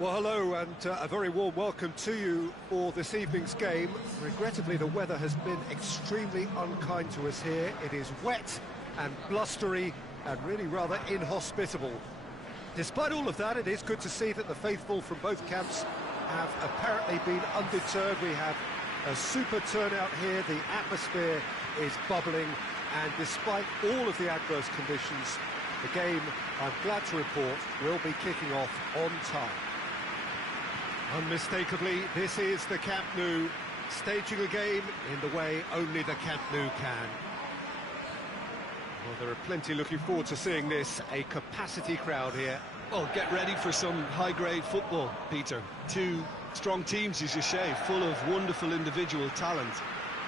Well, hello and a very warm welcome to you for this evening's game. Regrettably, the weather has been extremely unkind to us here. It is wet and blustery and really rather inhospitable. Despite all of that, it is good to see that the faithful from both camps have apparently been undeterred. We have a super turnout here, the atmosphere is bubbling, and despite all of the adverse conditions, the game, I'm glad to report, will be kicking off on time. Unmistakably, this is the Camp Nou, staging a game in the way only the Camp Nou can. Well, there are plenty looking forward to seeing this, a capacity crowd here. Well, get ready for some high-grade football, Peter. Two strong teams, as you say, full of wonderful individual talent.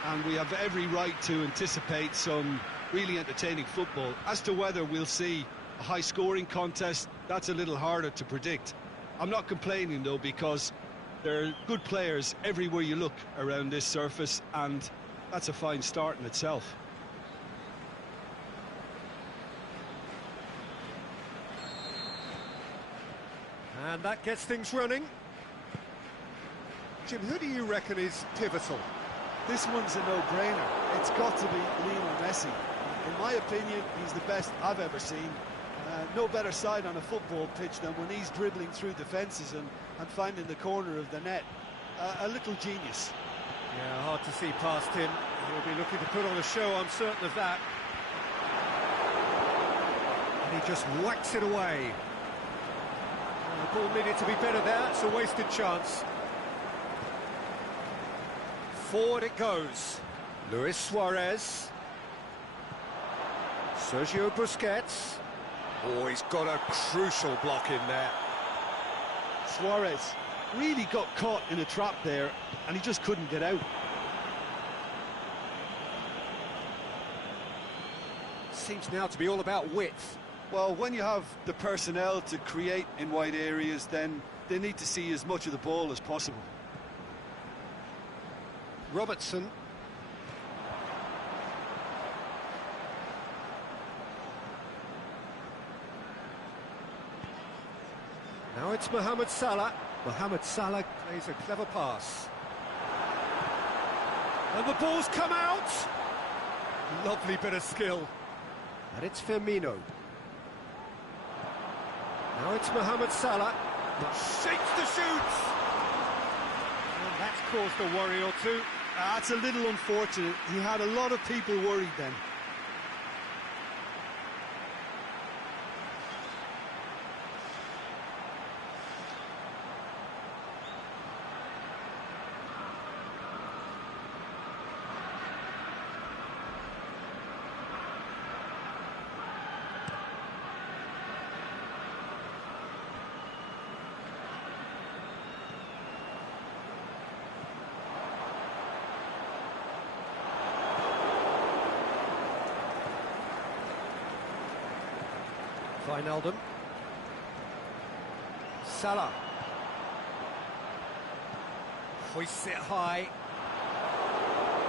And we have every right to anticipate some really entertaining football. As to whether we'll see a high-scoring contest, that's a little harder to predict. I'm not complaining, though, because there are good players everywhere you look around this surface, and that's a fine start in itself. And that gets things running. Jim, who do you reckon is pivotal? This one's a no-brainer. It's got to be Lionel Messi. In my opinion, he's the best I've ever seen. No better side on a football pitch than when he's dribbling through defences and finding the corner of the net. A little genius. Yeah, hard to see past him. He'll be looking to put on a show, I'm certain of that. And he just whacks it away. The ball needed to be better there, it's a wasted chance. Forward it goes. Luis Suarez. Sergio Busquets. Oh, he's got a crucial block in there. Suarez really got caught in a trap there, and he just couldn't get out. Seems now to be all about width. Well, when you have the personnel to create in wide areas, then they need to see as much of the ball as possible. Robertson. Now it's Mohamed Salah. Mohamed Salah plays a clever pass. And the ball's come out! Lovely bit of skill. And it's Firmino. Now it's Mohamed Salah. Shakes the shoots! And that's caused a worry or two. That's a little unfortunate. He had a lot of people worried then. Thuanlv. Salah. Hoists it high.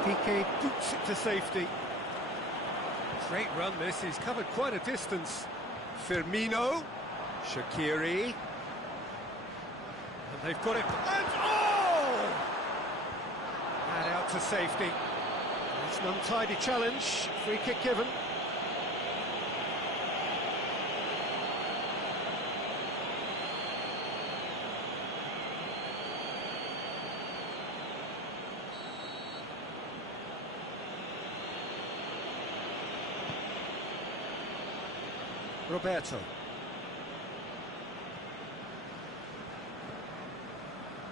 Piqué boots it to safety. Great run this, he's covered quite a distance. Firmino. Shaqiri. And they've got it. And oh! And out to safety. It's an untidy challenge. Free kick given. Roberto.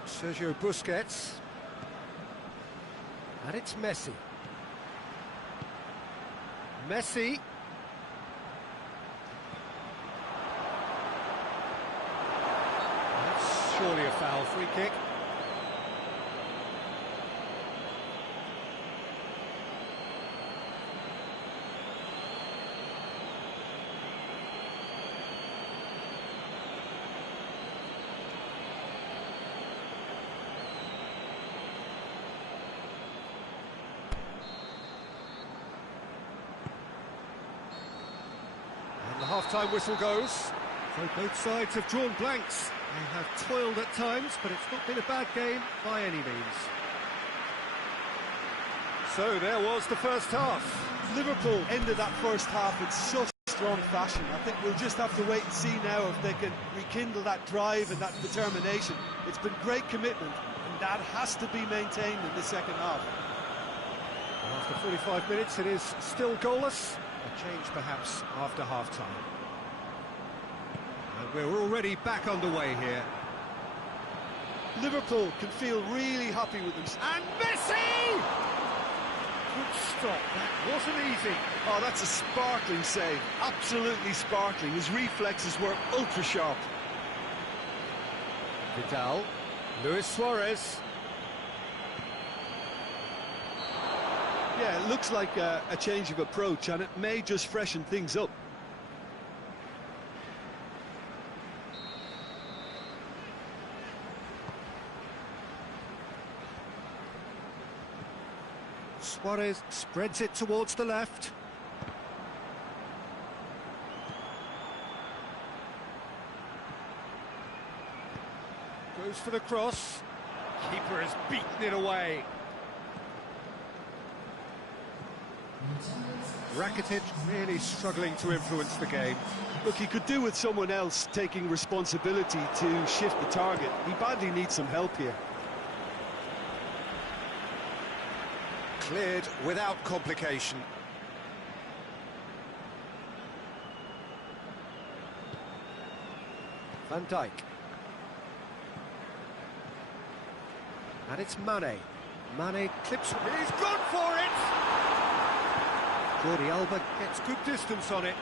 Sergio Busquets. And it's Messi. Messi. That's surely a foul. Free kick. The half-time whistle goes, so both sides have drawn blanks. They have toiled at times, but it's not been a bad game by any means. So there was the first half. Liverpool ended that first half in such strong fashion. I think we'll just have to wait and see now if they can rekindle that drive and that determination. It's been great commitment, and that has to be maintained in the second half. After 45 minutes, it is still goalless. A change perhaps after half-time. And we're already back underway here. Liverpool can feel really happy with themselves. And Messi! Good stop, that wasn't easy. Oh, that's a sparkling save, absolutely sparkling. His reflexes were ultra-sharp. Vidal, Luis Suarez. Yeah, it looks like a change of approach, and it may just freshen things up. Suarez spreads it towards the left. Goes for the cross. Keeper has beaten it away. Rakitic really struggling to influence the game. Look, he could do with someone else taking responsibility to shift the target. He badly needs some help here. Cleared without complication. Van Dijk. And it's Mane. Mane clips. He's gone for it! Jordi Alba gets good distance on it.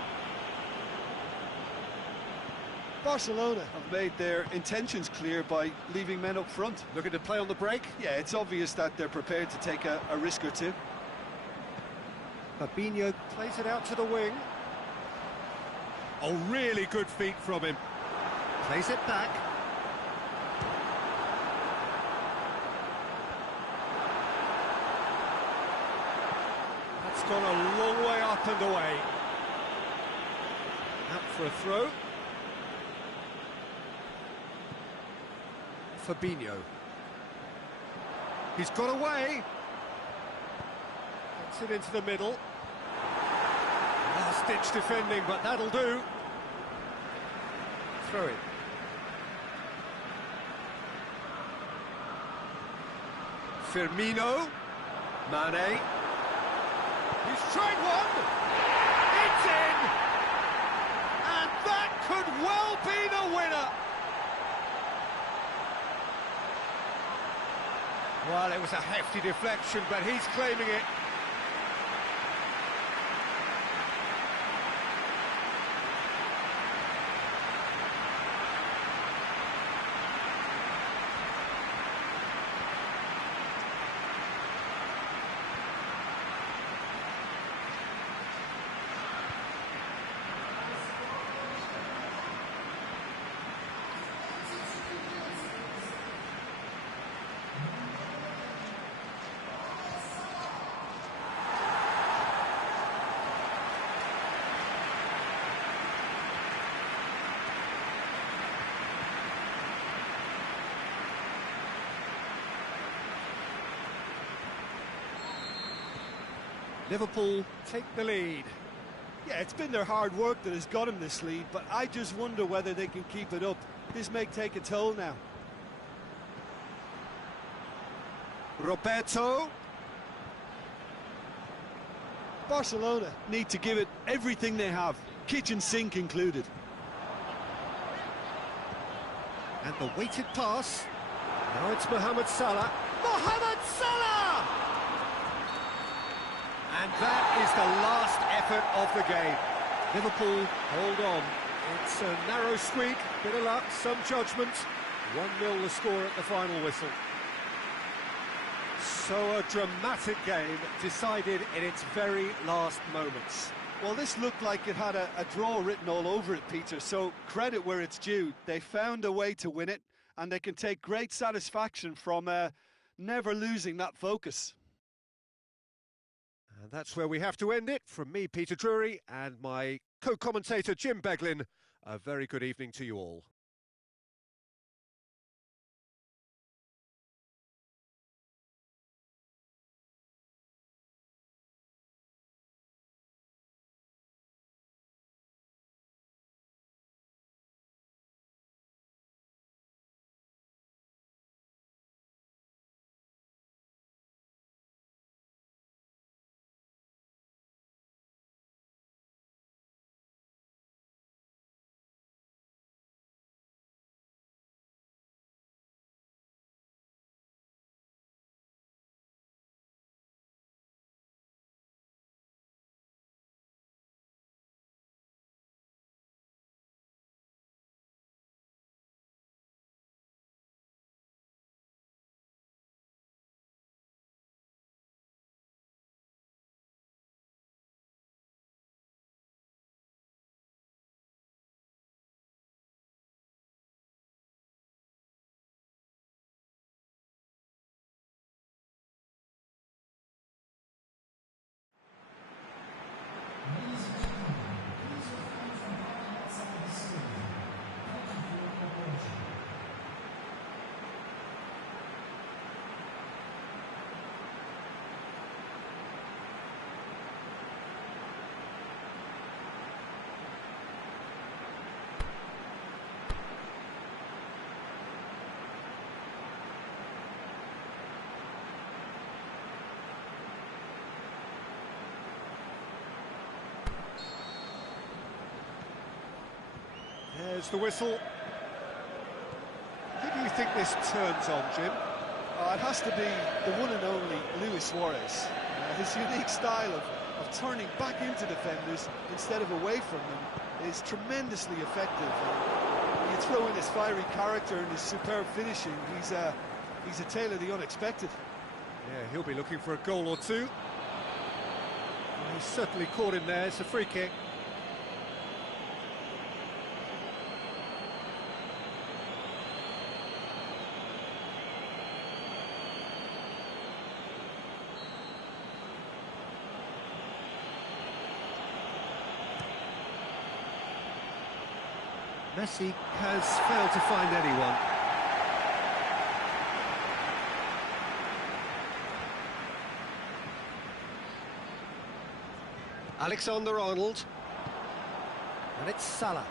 Barcelona Have made their intentions clear by leaving men up front. Looking to play on the break. Yeah, it's obvious that they're prepared to take a risk or two. Fabinho plays it out to the wing. Oh, really good feet from him. Plays it back. That's gone a long way up and away. Out for a throw. Fabinho. He's got away. Gets it into the middle. Last-ditch defending, but that'll do. Throw it. Firmino. Mane. He's tried one. It's in. And that could well be the winner. Well, it was a hefty deflection, but he's claiming it. Liverpool take the lead. Yeah, it's been their hard work that has got them this lead, but I just wonder whether they can keep it up. This may take a toll now. Roberto. Barcelona Need to give it everything they have, kitchen sink included. And the weighted pass. Now it's Mohamed Salah. Mohamed Salah! And that is the last effort of the game. Liverpool hold on. It's a narrow squeak, bit of luck, some judgment. 1-0 the score at the final whistle. So a dramatic game decided in its very last moments. Well, this looked like it had a draw written all over it, Peter, so credit where it's due. They found a way to win it, and they can take great satisfaction from never losing that focus. And that's where we have to end it. From me, Peter Drury, and my co-commentator, Jim Beglin, a very good evening to you all. There's the whistle. Who do you think this turns on, Jim? It has to be the one and only Luis Suarez. His unique style of turning back into defenders instead of away from them is tremendously effective. When you throw in his fiery character and his superb finishing, he's a tale of the unexpected. Yeah, he'll be looking for a goal or two. Well, he's certainly caught him there. It's a free kick. Messi has failed to find anyone. Alexander-Arnold. And it's Salah.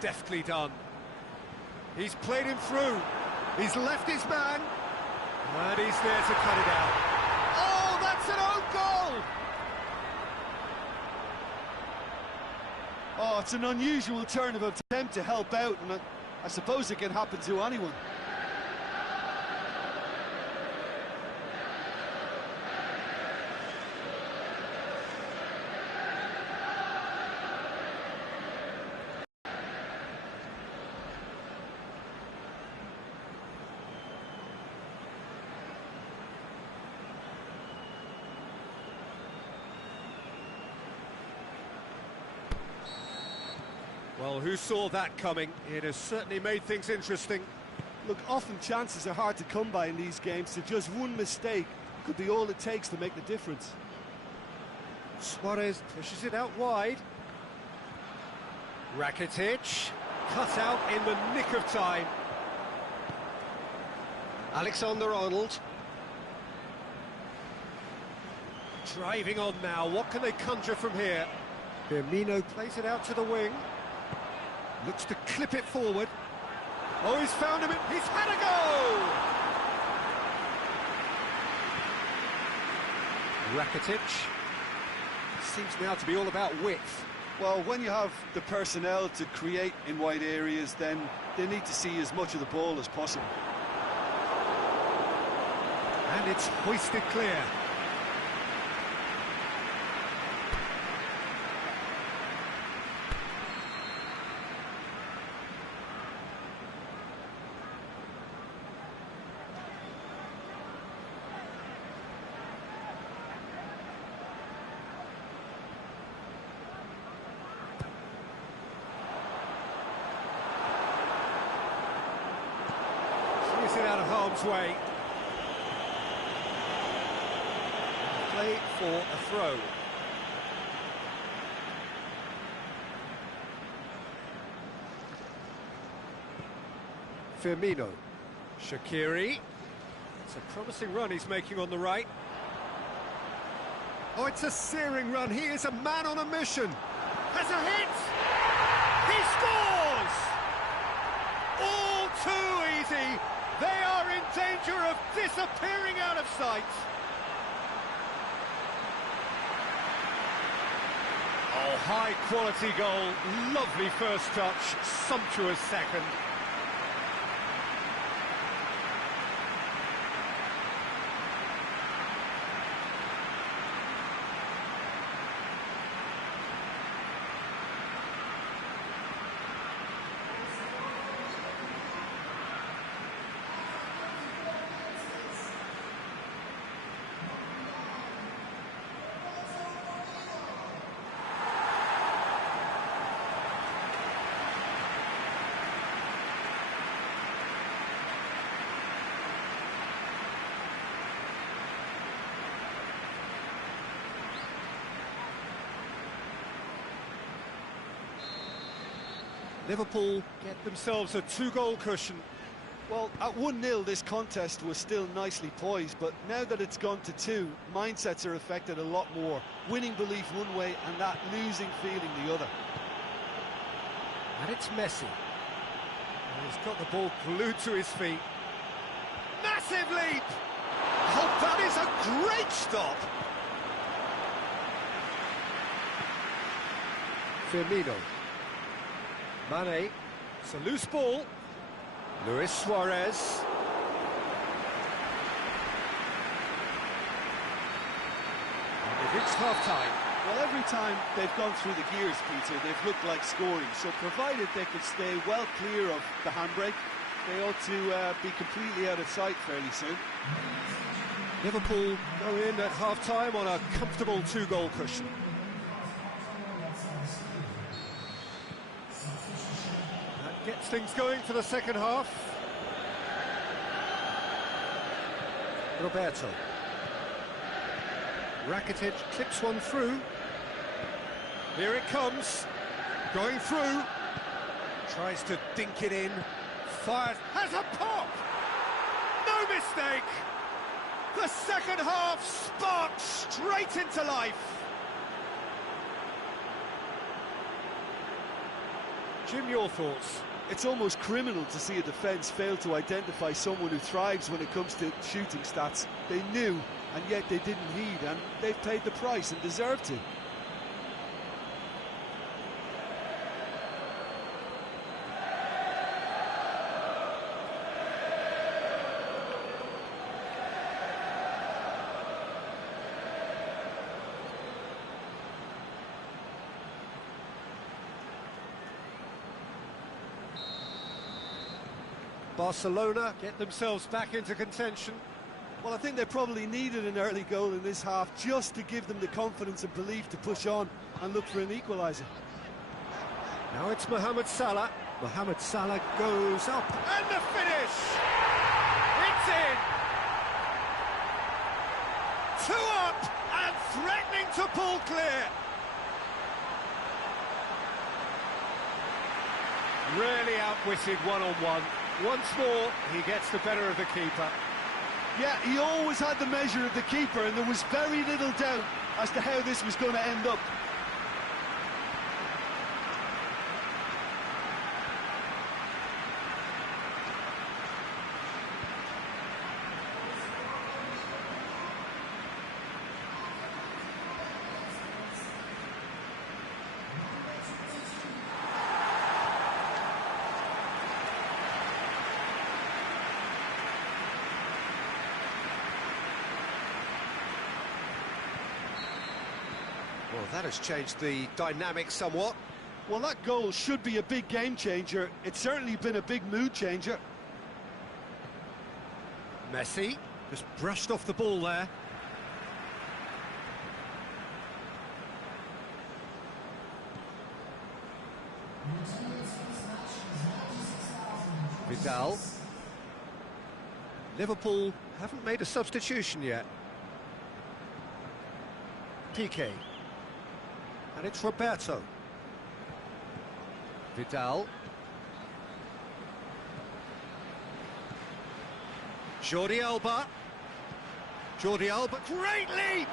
Deftly done. He's played him through. He's left his man. And he's there to cut it out. Oh, that's an own goal! Oh, it's an unusual turn of attempt to help out, and I suppose it can happen to anyone. Well, who saw that coming? It has certainly made things interesting. Look, often chances are hard to come by in these games, so just one mistake could be all it takes to make the difference. Suarez pushes it out wide. Rakitic, cut out in the nick of time. Alexander-Arnold. Driving on now, what can they conjure from here? Firmino plays it out to the wing. Looks to clip it forward. Oh, he's found him, he's had a goal! Rakitic. Seems now to be all about width. Well, when you have the personnel to create in wide areas, then they need to see as much of the ball as possible. And it's hoisted clear. It out of harm's way. Play for a throw. Firmino. Shaqiri. It's a promising run he's making on the right. Oh, it's a searing run. He is a man on a mission. Has a hit. He scores! All too easy. They are in danger of disappearing out of sight. Oh, high-quality goal. Lovely first touch. Sumptuous second. Liverpool get themselves a two-goal cushion. Well, at 1-0 this contest was still nicely poised, but now that it's gone to 2, mindsets are affected a lot more. Winning belief one way and that losing feeling the other. And it's Messi. And he's got the ball glued to his feet. Massive leap! Oh, that is a great stop! Firmino. Mane, it's a loose ball. Luis Suarez. And they've reached half-time. Well, every time they've gone through the gears, Peter, they've looked like scoring. So provided they could stay well clear of the handbrake, they ought to be completely out of sight fairly soon. Liverpool go in at half-time on a comfortable 2-goal cushion. That gets things going for the second half. Roberto. Rakitic clips one through. Here it comes. Going through. Tries to dink it in. Fired. Has a pop! No mistake! The second half sparked straight into life. Jim, your thoughts? It's almost criminal to see a defence fail to identify someone who thrives when it comes to shooting stats. They knew, and yet they didn't heed, and they've paid the price and deserve to. Barcelona get themselves back into contention. Well, I think they probably needed an early goal in this half just to give them the confidence and belief to push on and look for an equaliser. Now it's Mohamed Salah. Mohamed Salah goes up. And the finish! It's in! 2 up and threatening to pull clear. Really outwitted one-on-one. Once more, he gets the better of the keeper. Yeah, he always had the measure of the keeper, and there was very little doubt as to how this was going to end up. Well, that has changed the dynamic somewhat. Well, that goal should be a big game changer. It's certainly been a big mood changer. Messi just brushed off the ball there. Vidal. Liverpool haven't made a substitution yet. Piqué. And it's Roberto. Vidal. Jordi Alba. Jordi Alba, great leap!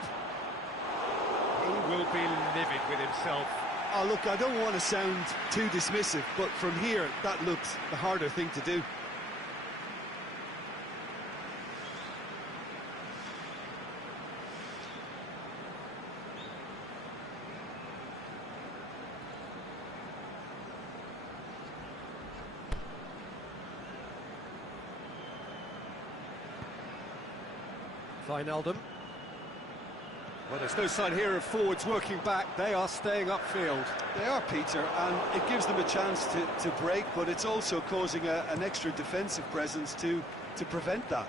He will be livid with himself. Oh, look, I don't want to sound too dismissive, but from here, that looks the harder thing to do. Thuanlv. Well, there's no sign here of forwards working back. They are staying upfield. They are, Peter, and it gives them a chance to break, but it's also causing an extra defensive presence to prevent that.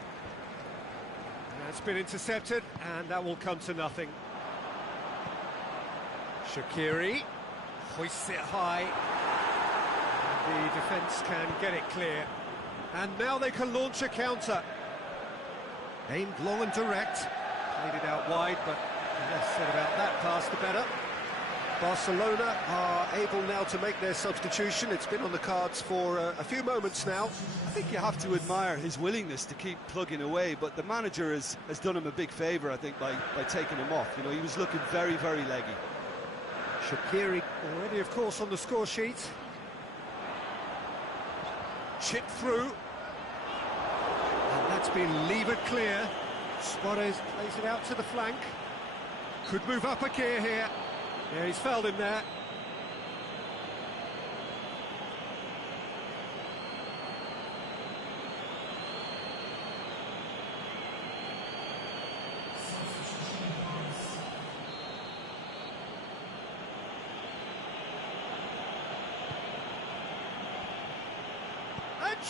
That's been intercepted, and that will come to nothing. Shaqiri hoists it high. And the defence can get it clear. And now they can launch a counter. Aimed long and direct. Played it out wide, but the less said about that pass, the better. Barcelona are able now to make their substitution. It's been on the cards for a few moments now. I think you have to admire his willingness to keep plugging away, but the manager has done him a big favour, I think, by taking him off. You know, he was looking very, very leggy. Shaqiri already, of course, on the score sheet. Chip through. And that's been levered clear. Suarez plays it out to the flank. Could move up a gear here. Yeah, he's fouled him there.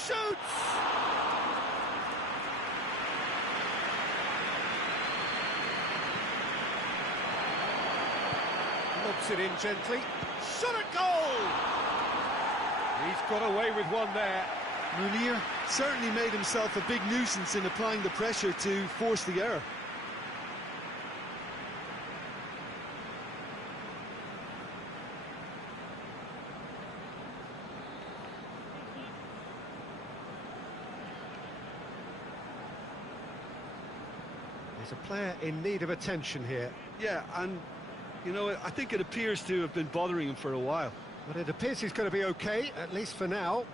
shoots! Lobs it in gently. Shot at goal! He's got away with one there. Munir certainly made himself a big nuisance in applying the pressure to force the error. There's a player in need of attention here. Yeah, and, you know, I think it appears to have been bothering him for a while. But it appears he's going to be okay, at least for now.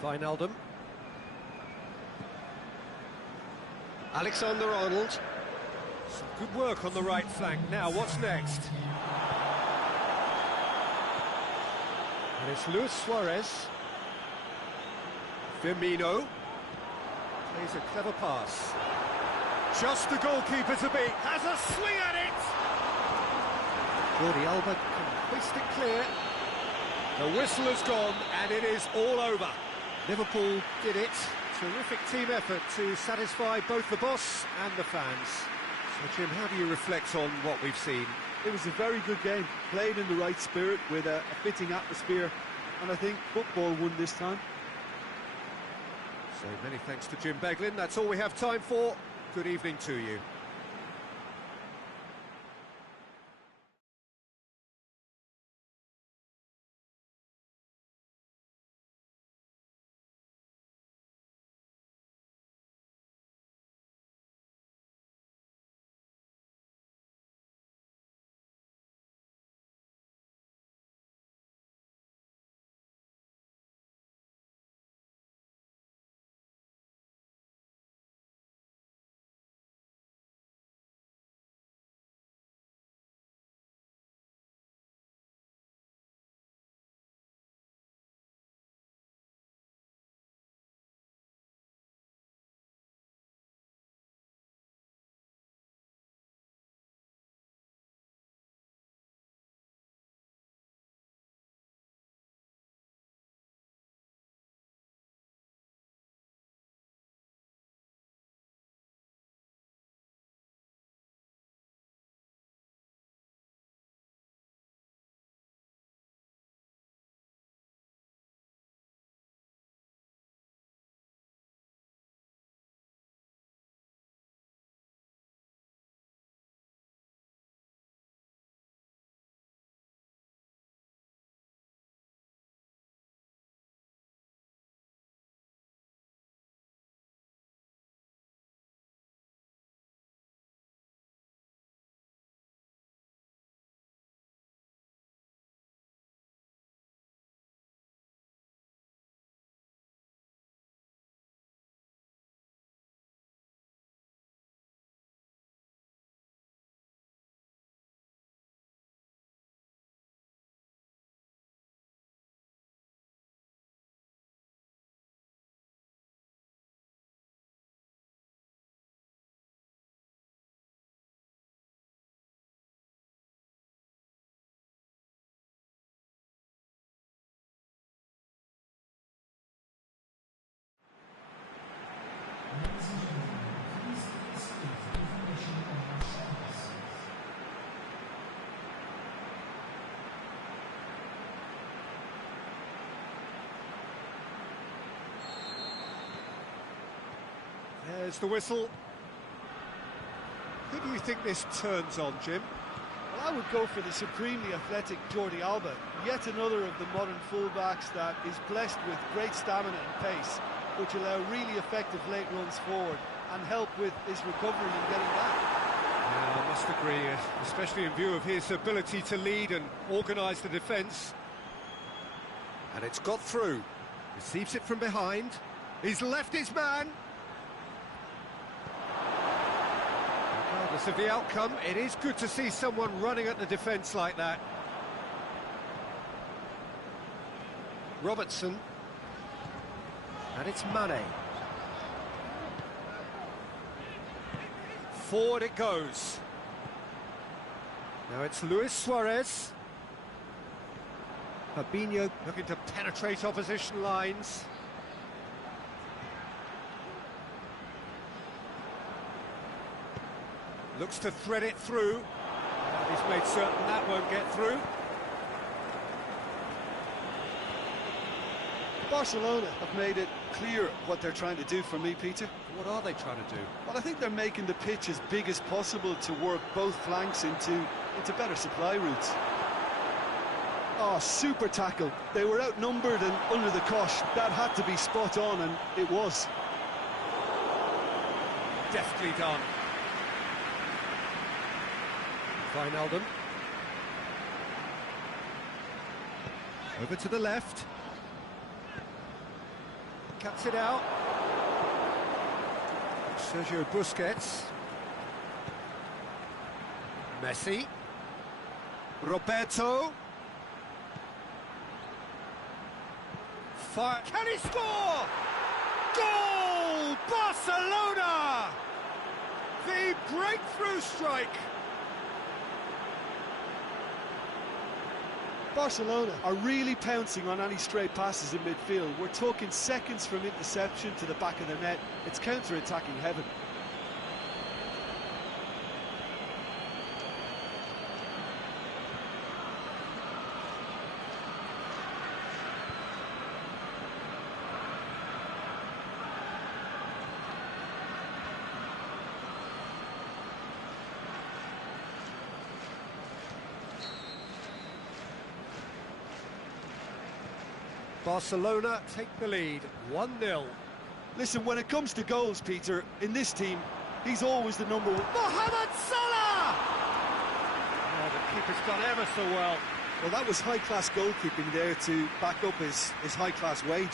Thuanlv. Alexander-Arnold. Some good work on the right flank. Now, what's next? And it's Luis Suarez. Firmino. Plays a clever pass. Just the goalkeeper to beat. Has a swing at it! Jordi Alba can hoist it clear. The whistle has gone, and it is all over. Liverpool did it. Terrific team effort to satisfy both the boss and the fans. So, Jim, how do you reflect on what we've seen? It was a very good game, played in the right spirit with a fitting atmosphere, and I think football won this time. So many thanks to Jim Beglin. That's all we have time for. Good evening to you. There's the whistle. Who do you think this turns on, Jim? Well, I would go for the supremely athletic Jordi Alba, yet another of the modern fullbacks that is blessed with great stamina and pace, which allow really effective late runs forward and help with his recovery and getting back. I must agree, especially in view of his ability to lead and organise the defence. And it's got through. Receives it from behind. He's left his man. Regardless of the outcome, it is good to see someone running at the defence like that. Robertson. And it's Mane. Forward it goes. Now it's Luis Suarez. Fabinho looking to penetrate opposition lines. Looks to thread it through. And he's made certain that won't get through. Barcelona have made it clear what they're trying to do for me, Peter. What are they trying to do? Well, I think they're making the pitch as big as possible to work both flanks into better supply routes. Oh, super tackle. They were outnumbered and under the cosh. That had to be spot on, and it was. Deftly done. Thuanlv. Over to the left. Cuts it out. Sergio Busquets. Messi. Roberto. Fire. Can he score? Goal! Barcelona! The breakthrough strike. Barcelona are really pouncing on any stray passes in midfield. We're talking seconds from interception to the back of the net. It's counter-attacking heaven. Barcelona take the lead, 1-0. Listen, when it comes to goals, Peter, in this team, he's always the number one. Mohamed Salah! Oh, the keeper's done ever so well. Well, that was high-class goalkeeping there to back up his high-class wage.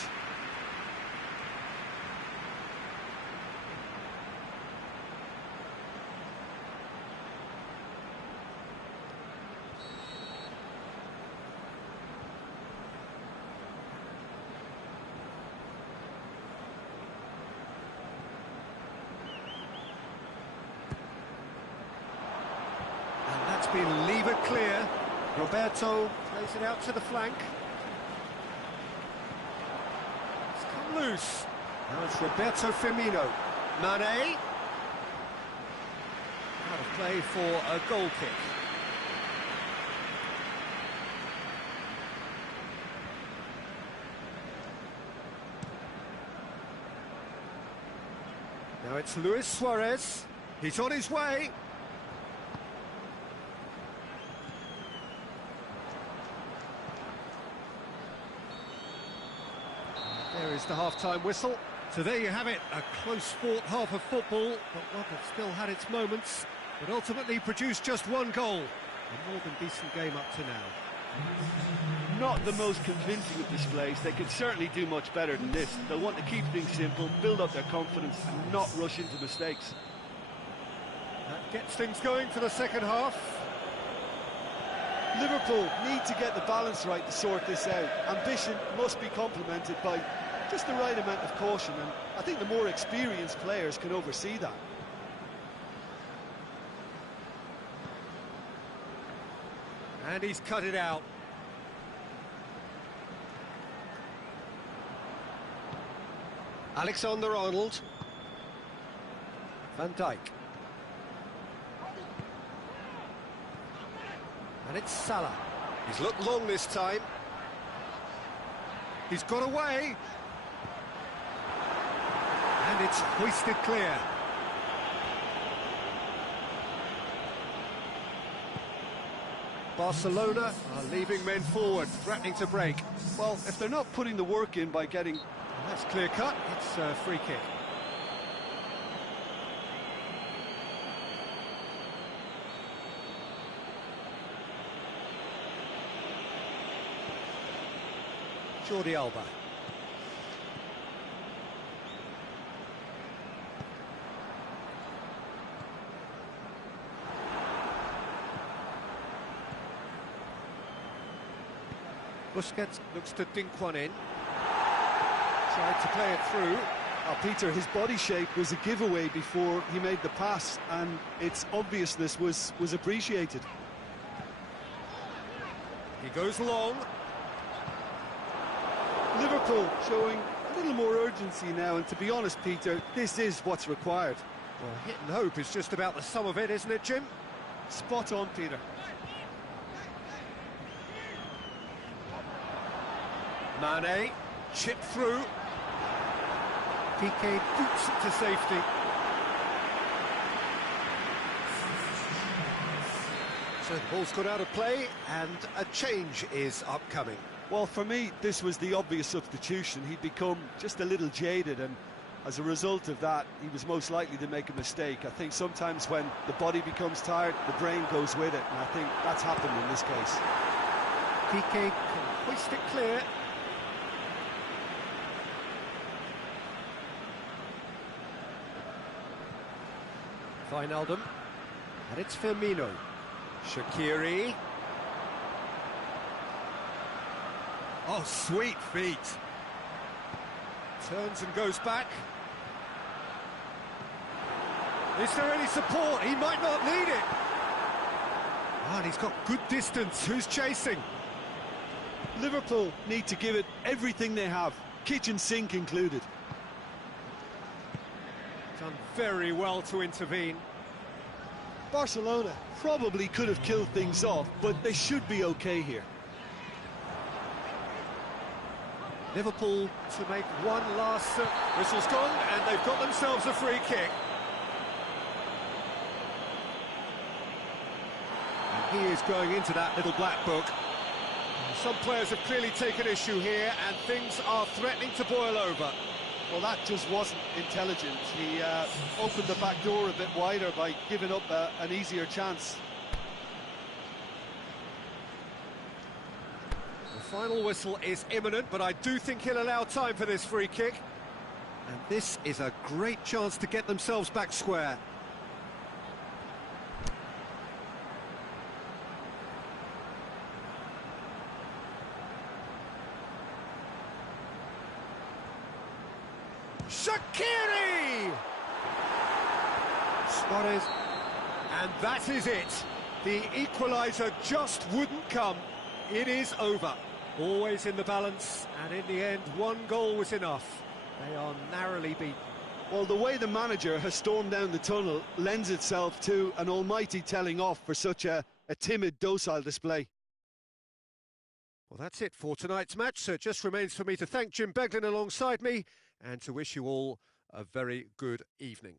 Been levered clear. Roberto plays it out to the flank. It's come loose. Now it's Roberto Firmino. Mane. Out of play for a goal kick. Now it's Luis Suarez. He's on his way. There is the half-time whistle. So there you have it, a close-fought half of football, but one that still had its moments, but ultimately produced just one goal. A more than decent game up to now. Not the most convincing of displays. They could certainly do much better than this. They'll want to keep things simple, build up their confidence, and not rush into mistakes. That gets things going for the second half. Liverpool need to get the balance right to sort this out. Ambition must be complemented by just the right amount of caution, and I think the more experienced players can oversee that. And he's cut it out. Alexander-Arnold. Van Dijk. And it's Salah. He's looked long this time. He's got away. And it's hoisted clear. Barcelona are leaving men forward, threatening to break. Well, if they're not putting the work in by getting... That's clear cut, it's a free kick. Jordi Alba. Busquets looks to dink one in. Tried to play it through. Peter, his body shape was a giveaway before he made the pass, and its obviousness was appreciated. He goes long. Liverpool showing a little more urgency now, and to be honest, Peter, this is what's required. Well, hit and hope is just about the sum of it, isn't it, Jim? Spot on, Peter. Mane, chip through. Piqué boots it to safety. So the ball's got out of play, and a change is upcoming. Well, for me, this was the obvious substitution. He'd become just a little jaded, and as a result of that, he was most likely to make a mistake. I think sometimes when the body becomes tired, the brain goes with it, and I think that's happened in this case. Piqué can hoist it clear. Thuanlv, and it's Firmino. Shaqiri. Oh, sweet feet. Turns and goes back. Is there any support? He might not need it. Oh, and he's got good distance. Who's chasing? Liverpool need to give it everything they have, kitchen sink included. Done very well to intervene. Barcelona probably could have killed things off, but they should be okay here. Liverpool to make one last... Whistle's gone, and they've got themselves a free kick. And he is going into that little black book. Some players have clearly taken issue here, and things are threatening to boil over. Well, that just wasn't intelligent. He opened the back door a bit wider by giving up an easier chance. The final whistle is imminent, but I do think he'll allow time for this free kick. And this is a great chance to get themselves back square. Shaqiri! Suarez, and that is it. The equaliser just wouldn't come. It is over. Always in the balance, and in the end, one goal was enough. They are narrowly beaten. Well, the way the manager has stormed down the tunnel lends itself to an almighty telling off for such a timid, docile display. Well, that's it for tonight's match, so it just remains for me to thank Jim Beglin alongside me and to wish you all a very good evening.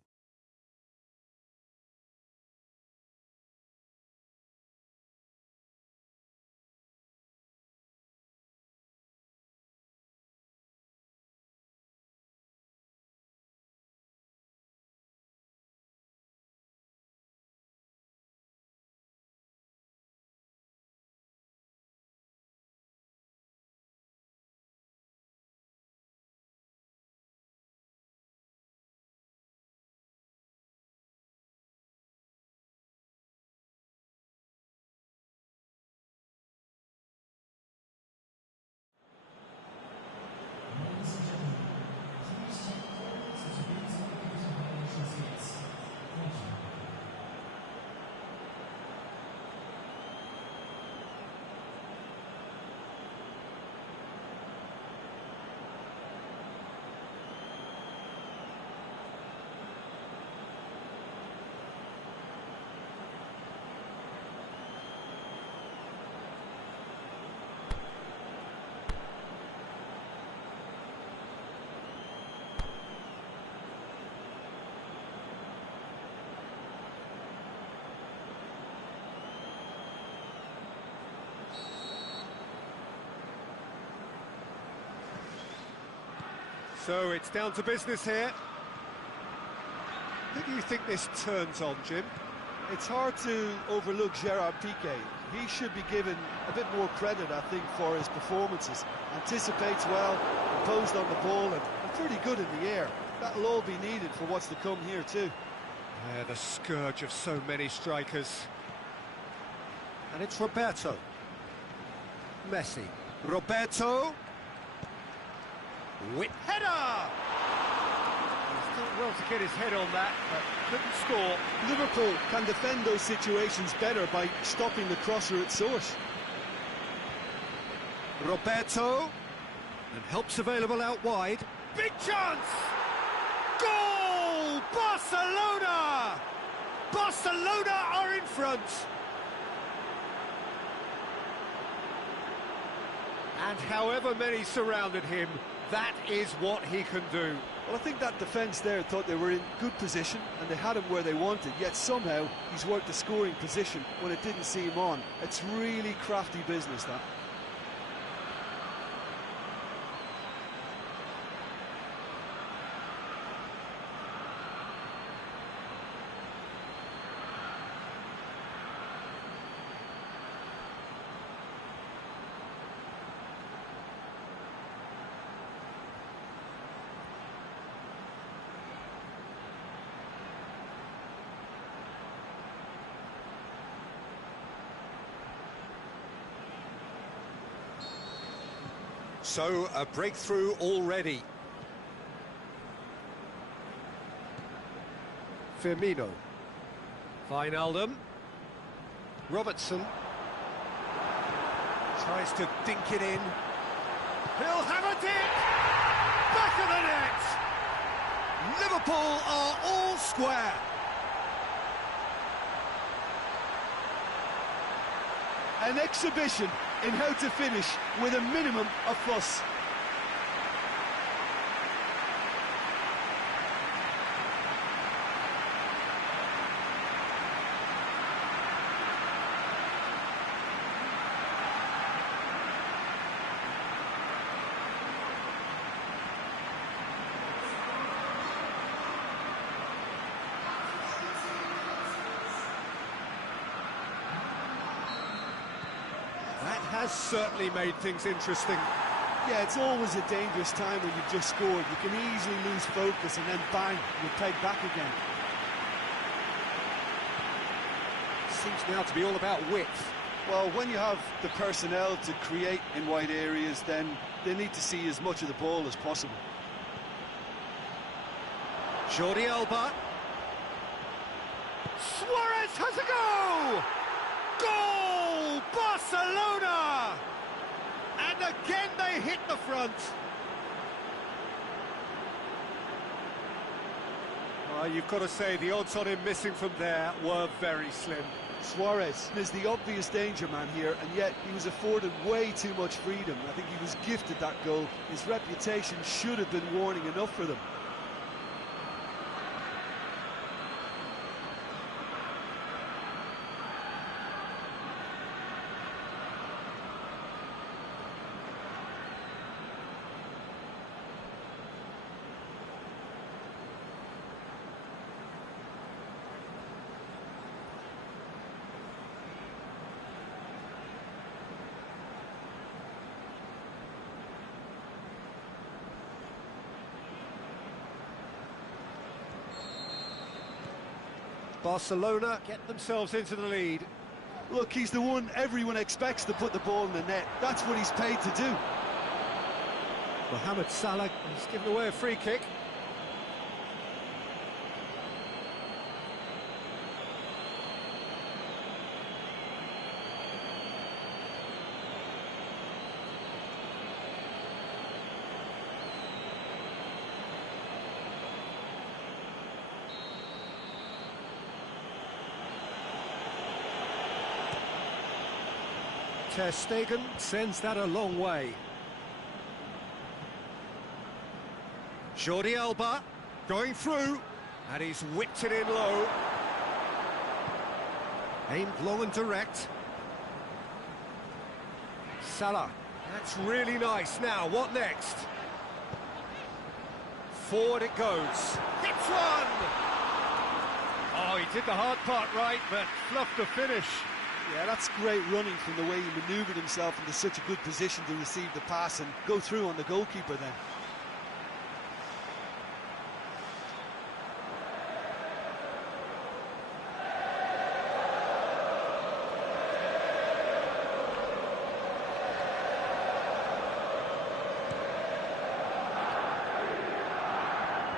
So it's down to business here. Who do you think this turns on, Jim? It's hard to overlook Gerard Piqué. He should be given a bit more credit, I think, for his performances. Anticipates well, composed on the ball, and pretty good in the air. That'll all be needed for what's to come here too. Yeah, the scourge of so many strikers. And it's Roberto. Messi. Roberto. Whip header! He's done well to get his head on that, but couldn't score. Liverpool can defend those situations better by stopping the crosser at source. Roberto. And help's available out wide. Big chance! Goal! Barcelona! Barcelona are in front. And however many surrounded him, that is what he can do. Well, I think that defence there thought they were in good position and they had him where they wanted, yet somehow he's worked the scoring position when it didn't see him on. It's really crafty business, that. So, a breakthrough already. Firmino. Wijnaldum. Robertson. Tries to dink it in. He'll have a dip! Back of the net! Liverpool are all square. An exhibition in how to finish with a minimum of fuss. That has certainly made things interesting. Yeah, it's always a dangerous time when you've just scored. You can easily lose focus and then bang, you're pegged back again. Seems now to be all about width. Well, when you have the personnel to create in wide areas, then they need to see as much of the ball as possible. Jordi Alba. Suarez has a go! Goal! Barcelona! And again they hit the front. You've got to say the odds on him missing from there were very slim. Suarez is the obvious danger man here, and yet he was afforded way too much freedom. I think he was gifted that goal. His reputation should have been warning enough for them. Barcelona get themselves into the lead. Look, he's the one everyone expects to put the ball in the net. That's what he's paid to do. Mohamed Salah has given away a free kick. Ter Stegen sends that a long way. Jordi Alba going through, and he's whipped it in low. Aimed long and direct. Salah, that's really nice. Now, what next? Forward it goes. Hits one! Oh, he did the hard part right, but fluffed the finish. Yeah, that's great running from the way he manoeuvred himself into such a good position to receive the pass and go through on the goalkeeper then.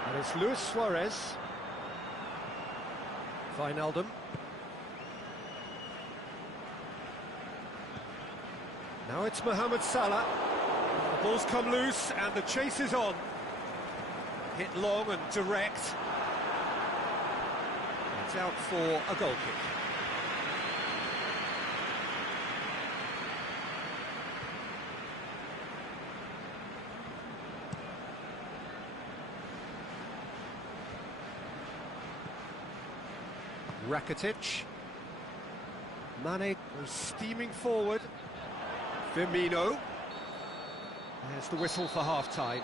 And it's Luis Suarez. Thuanlv. Now it's Mohamed Salah. The ball's come loose and the chase is on. Hit long and direct. It's out for a goal kick. Rakitic. Mane goes steaming forward. Firmino. There's the whistle for half-time.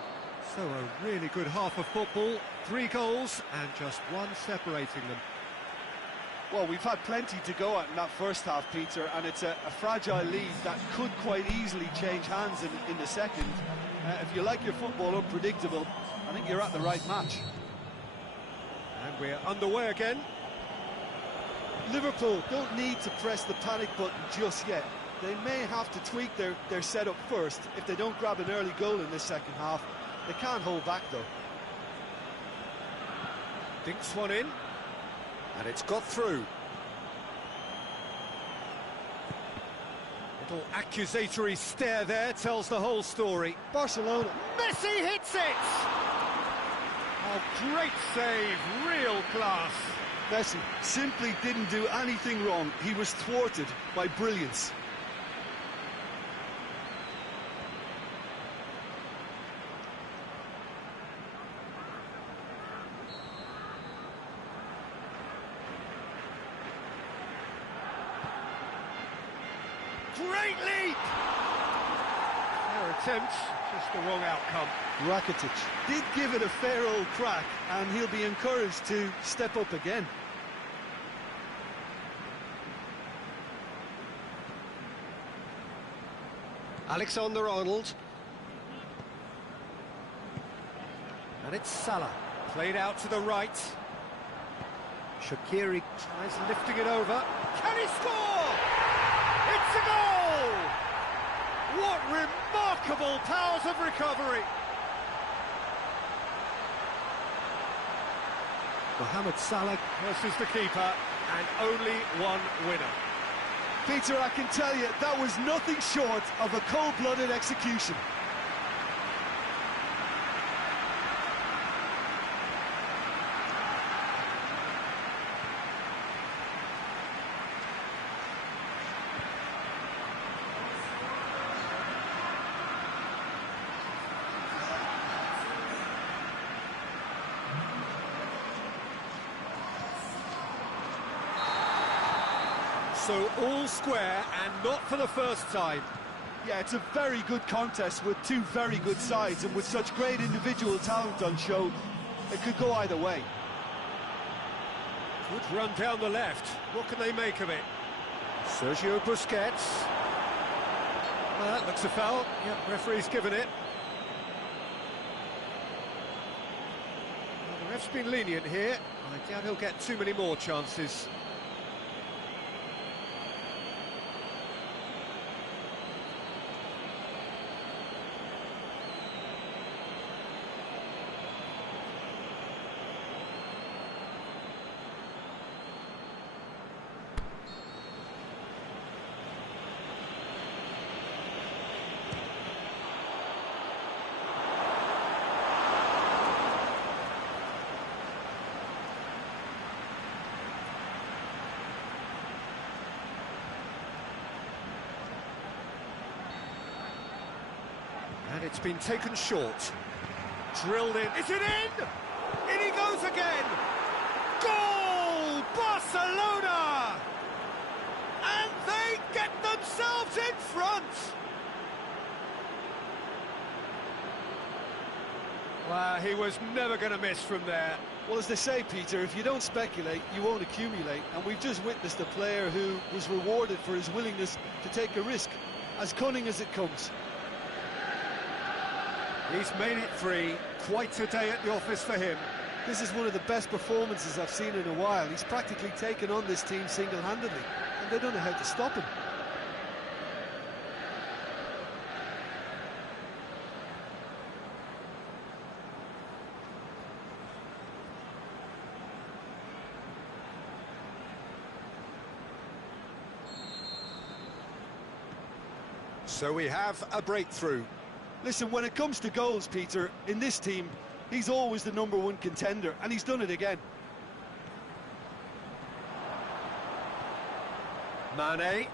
So a really good half of football. 3 goals and just one separating them. Well, we've had plenty to go at in that first half, Peter, and it's a fragile lead that could quite easily change hands in the second. If you like your football unpredictable, I think you're at the right match. And we're underway again. Liverpool don't need to press the panic button just yet. They may have to tweak their setup first if they don't grab an early goal in this second half. They can't hold back, though. Dinks one in. And it's got through. Little accusatory stare there tells the whole story. Barcelona. Messi hits it! Oh, great save, real class. Messi simply didn't do anything wrong. He was thwarted by brilliance. Great leap! Fair attempt, just the wrong outcome. Rakitic did give it a fair old crack, and he'll be encouraged to step up again. Alexander-Arnold. And it's Salah, played out to the right. Shaqiri tries lifting it over. Can he score? It's a goal! What remarkable powers of recovery! Mohamed Salah versus the keeper, and only one winner. Peter, I can tell you, that was nothing short of a cold-blooded execution. So all square, and not for the first time. Yeah, it's a very good contest with two very good sides, and with such great individual talent on show, it could go either way. Good run down the left. What can they make of it? Sergio Busquets. Well, that looks a foul. Yep, referee's given it. Well, the ref's been lenient here. I doubt he'll get too many more chances. And it's been taken short. Drilled in. Is it in? In he goes again! Goal! Barcelona! And they get themselves in front! Well, he was never going to miss from there. Well, as they say, Peter, if you don't speculate, you won't accumulate. And we've just witnessed a player who was rewarded for his willingness to take a risk, as cunning as it comes. He's made it 3. Quite a day at the office for him. This is one of the best performances I've seen in a while. He's practically taken on this team single-handedly, and they don't know how to stop him. So we have a breakthrough. Listen, when it comes to goals, Peter, in this team, he's always the #1 contender, and he's done it again. Mane,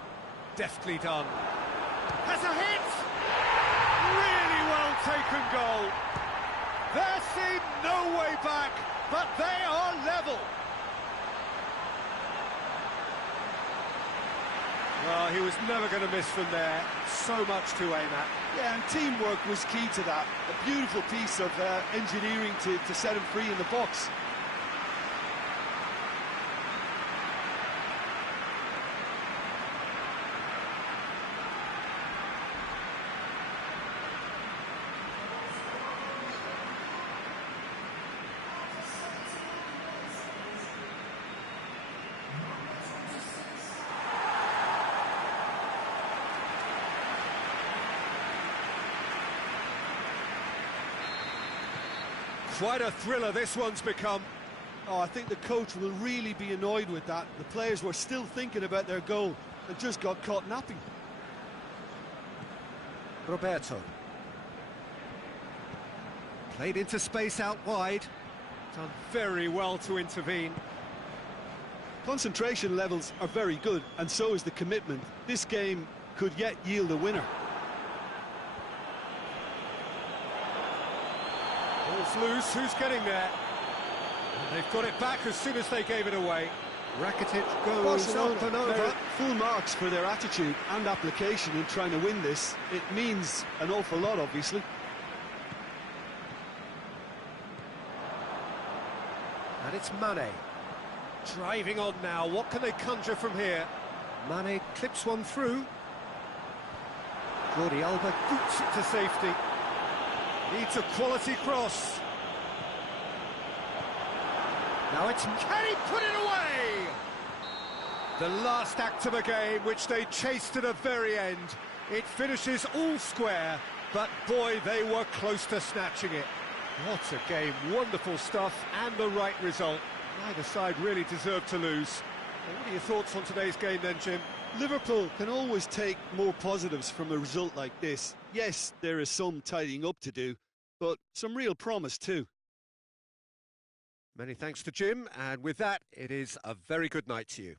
deftly done. Has a hit! Really well taken goal. There seemed no way back, but they are level. Well, he was never going to miss from there. So much to aim at. Yeah, and teamwork was key to that. A beautiful piece of engineering to set him free in the box. Quite a thriller this one's become. Oh, I think the coach will really be annoyed with that. The players were still thinking about their goal and just got caught napping. Roberto. Played into space out wide. Done very well to intervene. Concentration levels are very good, and so is the commitment. This game could yet yield a winner. Ball's loose, who's getting there? And they've got it back as soon as they gave it away. Rakitic goes up and over. Full marks for their attitude and application in trying to win this. It means an awful lot, obviously. And it's Mane. Driving on now, what can they conjure from here? Mane clips one through. Jordi Alba boots it to safety. Needs a quality cross. Now it's... Can he put it away? The last act of a game, which they chased to the very end. It finishes all square, but boy, they were close to snatching it. What a game, wonderful stuff, and the right result. Neither side really deserved to lose. Well, what are your thoughts on today's game then, Jim? Liverpool can always take more positives from a result like this. Yes, there is some tidying up to do, but some real promise too. Many thanks to Jim, and with that, it is a very good night to you.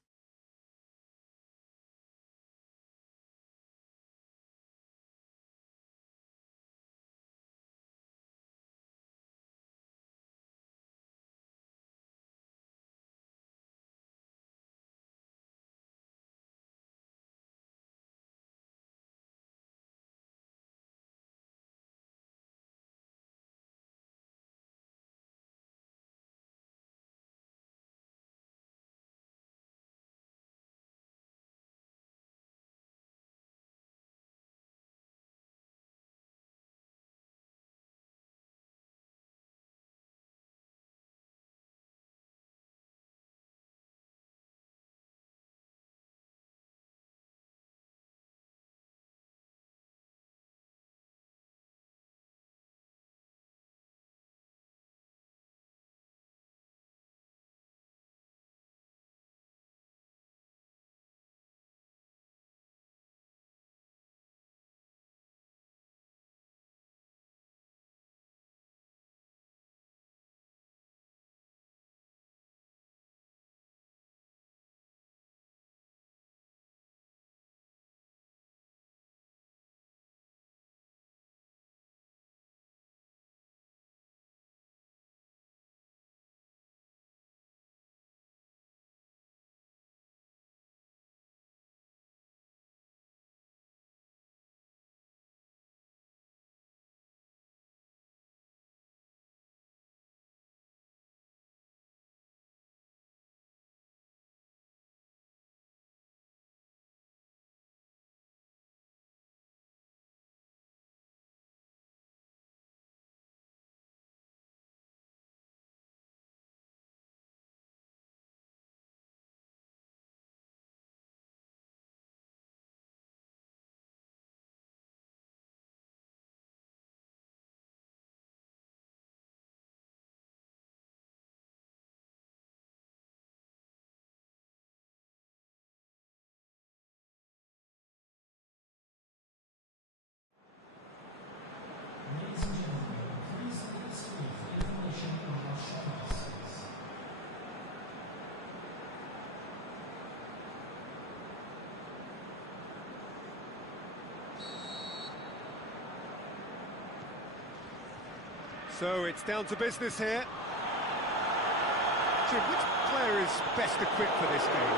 So it's down to business here. Jim, which player is best equipped for this game?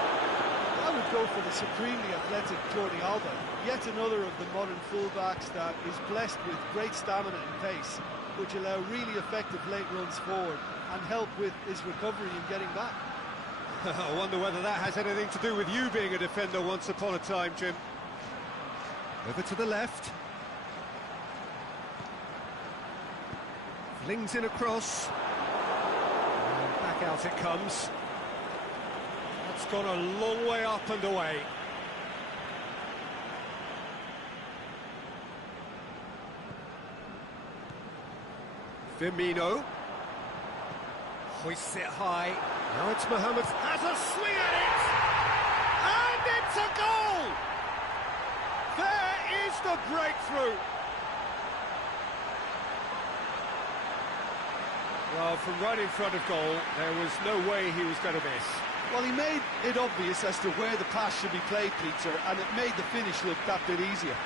I would go for the supremely athletic Alba, yet another of the modern fullbacks that is blessed with great stamina and pace, which allow really effective late runs forward and help with his recovery and getting back. I wonder whether that has anything to do with you being a defender once upon a time, Jim. Over to the left. Flings in across. And back out it comes. That's gone a long way up and away. Firmino. Hoists it high. Now it's Mohamed. Has a swing at it! And it's a goal! There is the breakthrough! Well, from right in front of goal, there was no way he was going to miss. Well, he made it obvious as to where the pass should be played, Peter, and it made the finish look that bit easier.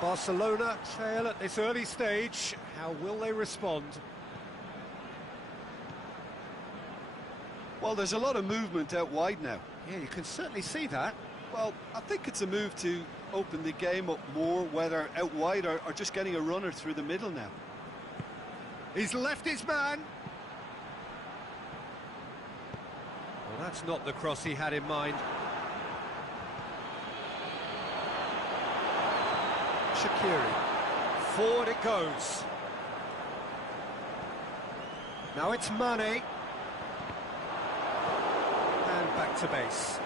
Barcelona trail at this early stage. How will they respond? Well, there's a lot of movement out wide now. Yeah, you can certainly see that. Well, I think it's a move to open the game up more, whether out wide or just getting a runner through the middle now. He's left his man. Well, that's not the cross he had in mind. Shaqiri. Forward it goes. Now it's Mane. And back to base.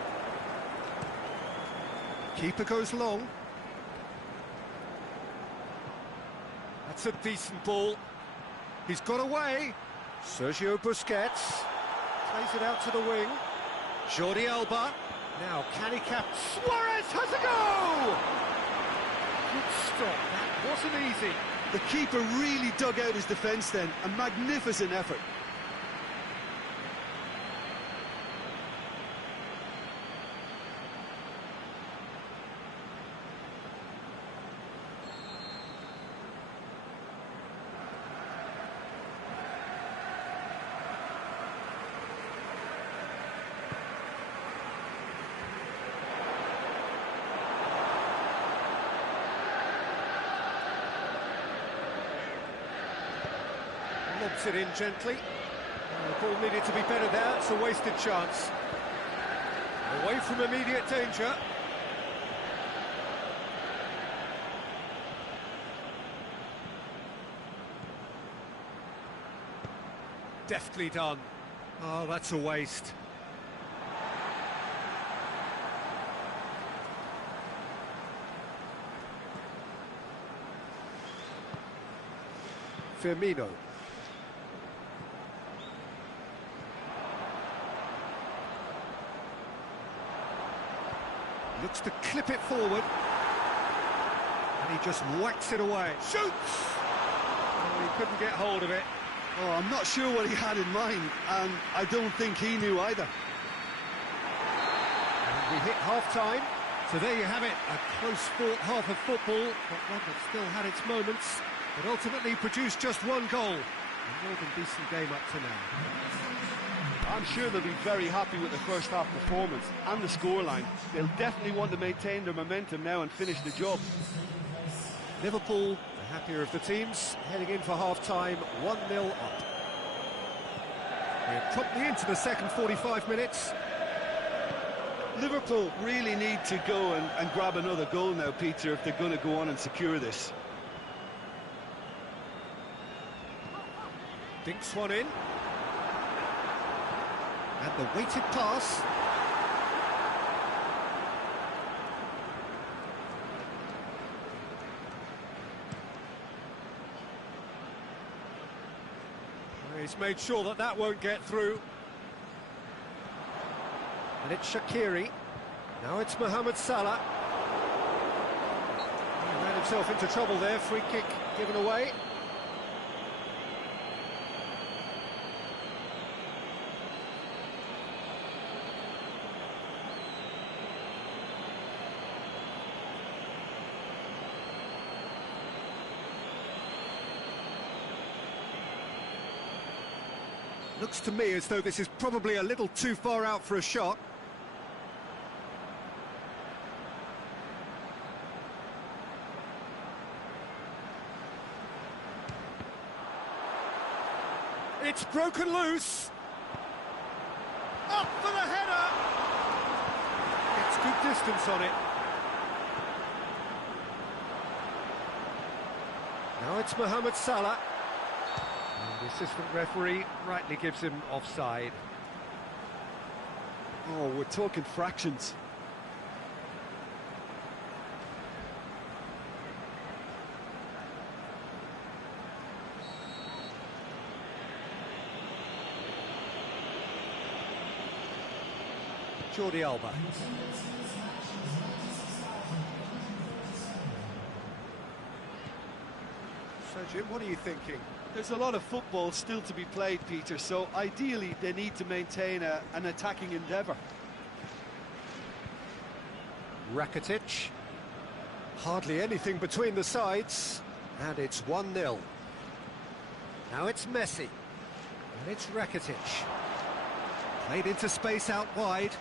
Keeper goes long. That's a decent ball. He's got away. Sergio Busquets. Plays it out to the wing. Jordi Alba. Now, can he cap? Suarez has a goal! Good stop, that wasn't easy. The keeper really dug out his defence then, a magnificent effort. Lobs it in gently. The ball needed to be better there. It's a wasted chance. Away from immediate danger. Deftly done. Oh, that's a waste. Firmino. Looks to clip it forward. And he just whacks it away. Shoots! Oh, he couldn't get hold of it. Oh, I'm not sure what he had in mind, and I don't think he knew either. And we hit half-time. So there you have it, a close-fought half of football, but one that still had its moments, but ultimately produced just one goal. A more than decent game up to now. I'm sure they'll be very happy with the first half performance and the scoreline. They'll definitely want to maintain their momentum now and finish the job. Liverpool, the happier of the teams, heading in for half-time, 1-0 up. We're promptly into the second 45 minutes. Liverpool really need to go and grab another goal now, Peter, if they're going to go on and secure this. Dinks one in. And the weighted pass. He's made sure that that won't get through. And it's Shaqiri. Now it's Mohamed Salah. He ran himself into trouble there. Free kick given away. Looks to me as though this is probably a little too far out for a shot. It's broken loose. Up for the header. Gets good distance on it. Now it's Mohamed Salah. And the assistant referee rightly gives him offside. Oh, we're talking fractions. Jordi Alba. So, Jim, what are you thinking? There's a lot of football still to be played, Peter, so ideally they need to maintain an attacking endeavour. Rakitic. Hardly anything between the sides. And it's 1-0. Now it's Messi. And it's Rakitic. Played into space out wide.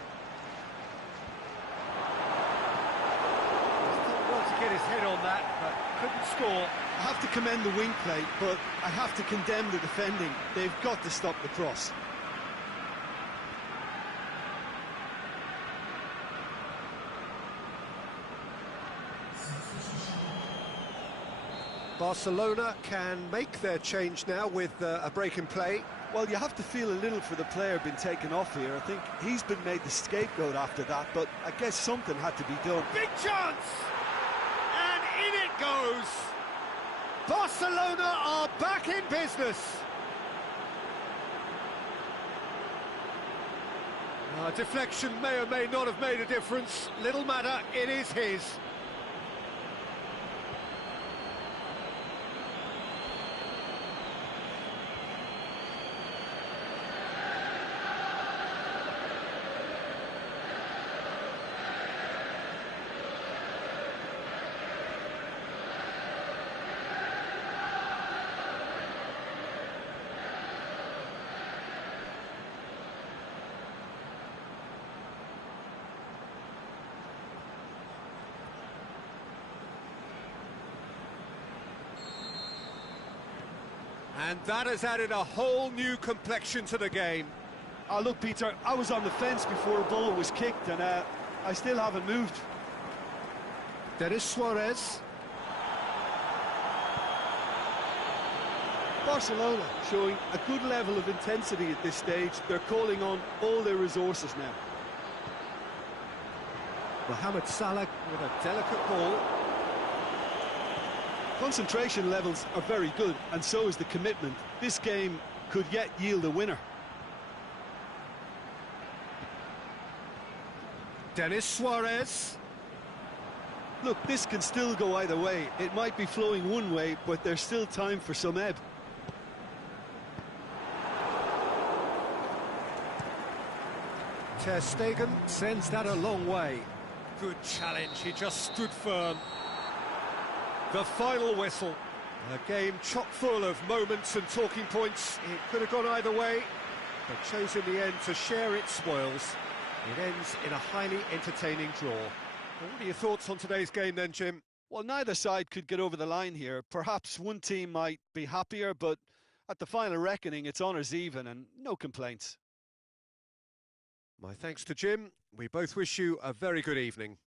He's done well to get his head on that, but couldn't score. I have to commend the wing play, but I have to condemn the defending. They've got to stop the cross. Barcelona can make their change now with a break in play. Well, you have to feel a little for the player being taken off here. I think he's been made the scapegoat after that, but I guess something had to be done. Big chance! And in it goes! Barcelona are back in business! Deflection may or may not have made a difference. Little matter, it is his. And that has added a whole new complexion to the game. Oh, look, Peter, I was on the fence before a ball was kicked, and I still haven't moved. Denis Suarez. Barcelona showing a good level of intensity at this stage. They're calling on all their resources now. Mohamed Salah with a delicate ball. Concentration levels are very good, and so is the commitment. This game could yet yield a winner. Denis Suarez. Look, this can still go either way. It might be flowing one way, but there's still time for some ebb. Ter Stegen sends that a long way. Good challenge, he just stood firm. The final whistle. A game chock full of moments and talking points. It could have gone either way, but chose in the end to share its spoils. It ends in a highly entertaining draw. Well, what are your thoughts on today's game then, Jim? Well, neither side could get over the line here. Perhaps one team might be happier, but at the final reckoning, it's honours even and no complaints. My thanks to Jim. We both wish you a very good evening.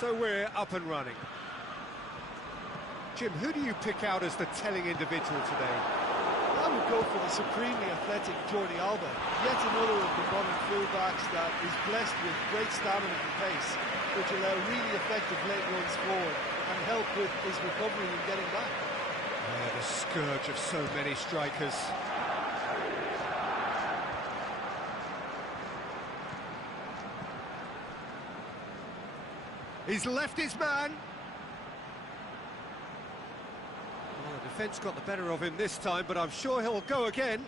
So we're up and running. Jim, who do you pick out as the telling individual today? I would go for the supremely athletic Jordi Alba, yet another of the modern fullbacks that is blessed with great stamina and pace, which allow really effective late runs forward and help with his recovery and getting back. Yeah, the scourge of so many strikers. He's left his man. Well, the defence got the better of him this time, but I'm sure he'll go again.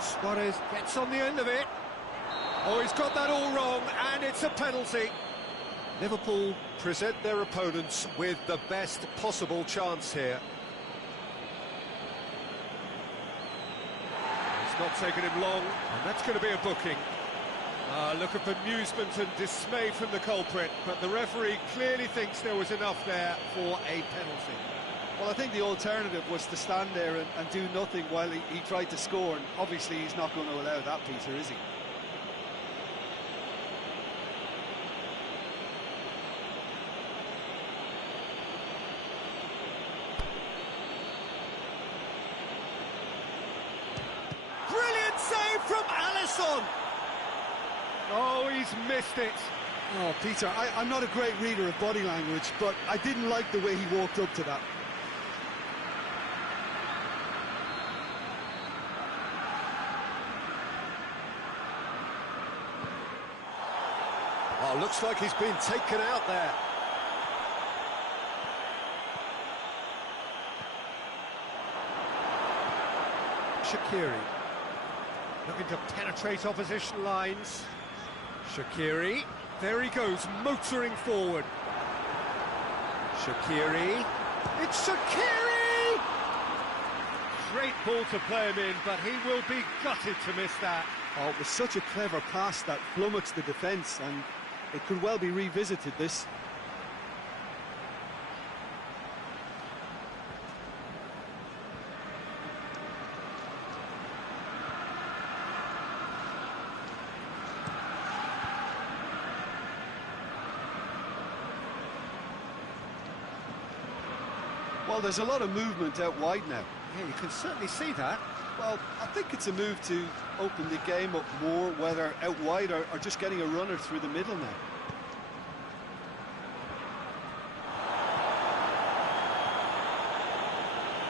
Suarez gets on the end of it. Oh, he's got that all wrong, and it's a penalty. Liverpool present their opponents with the best possible chance here. It's not taken him long, and that's going to be a booking. Look of amusement and dismay from the culprit, but the referee clearly thinks there was enough there for a penalty. Well, I think the alternative was to stand there and do nothing while he tried to score, and obviously he's not going to allow that, Peter, is he? Brilliant save from Alisson! Oh, he's missed it. Oh, Peter, I'm not a great reader of body language, but I didn't like the way he walked up to that. Oh, looks like he's been taken out there. Shaqiri looking to penetrate opposition lines. Shaqiri, there he goes, motoring forward. Shaqiri, it's Shaqiri! Great ball to play him in, but he will be gutted to miss that. Oh, it was such a clever pass that flummoxed the defence, and it could well be revisited, this. Well, there's a lot of movement out wide now. Yeah, you can certainly see that. Well, I think it's a move to open the game up more, whether out wide or just getting a runner through the middle now.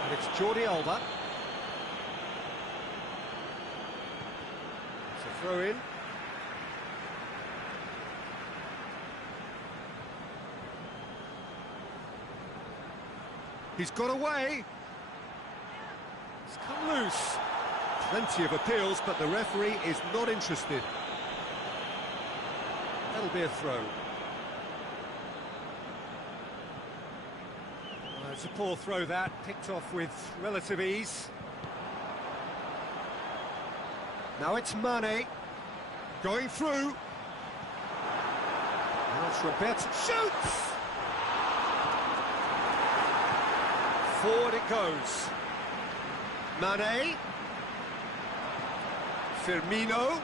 And it's Jordi Alba. It's a throw in. He's got away. It's come loose. Plenty of appeals, but the referee is not interested. That'll be a throw. It's a poor throw, that. Picked off with relative ease. Now it's Mane. Going through. Now it's Roberto. Shoots! Forward it goes. Mane. Firmino.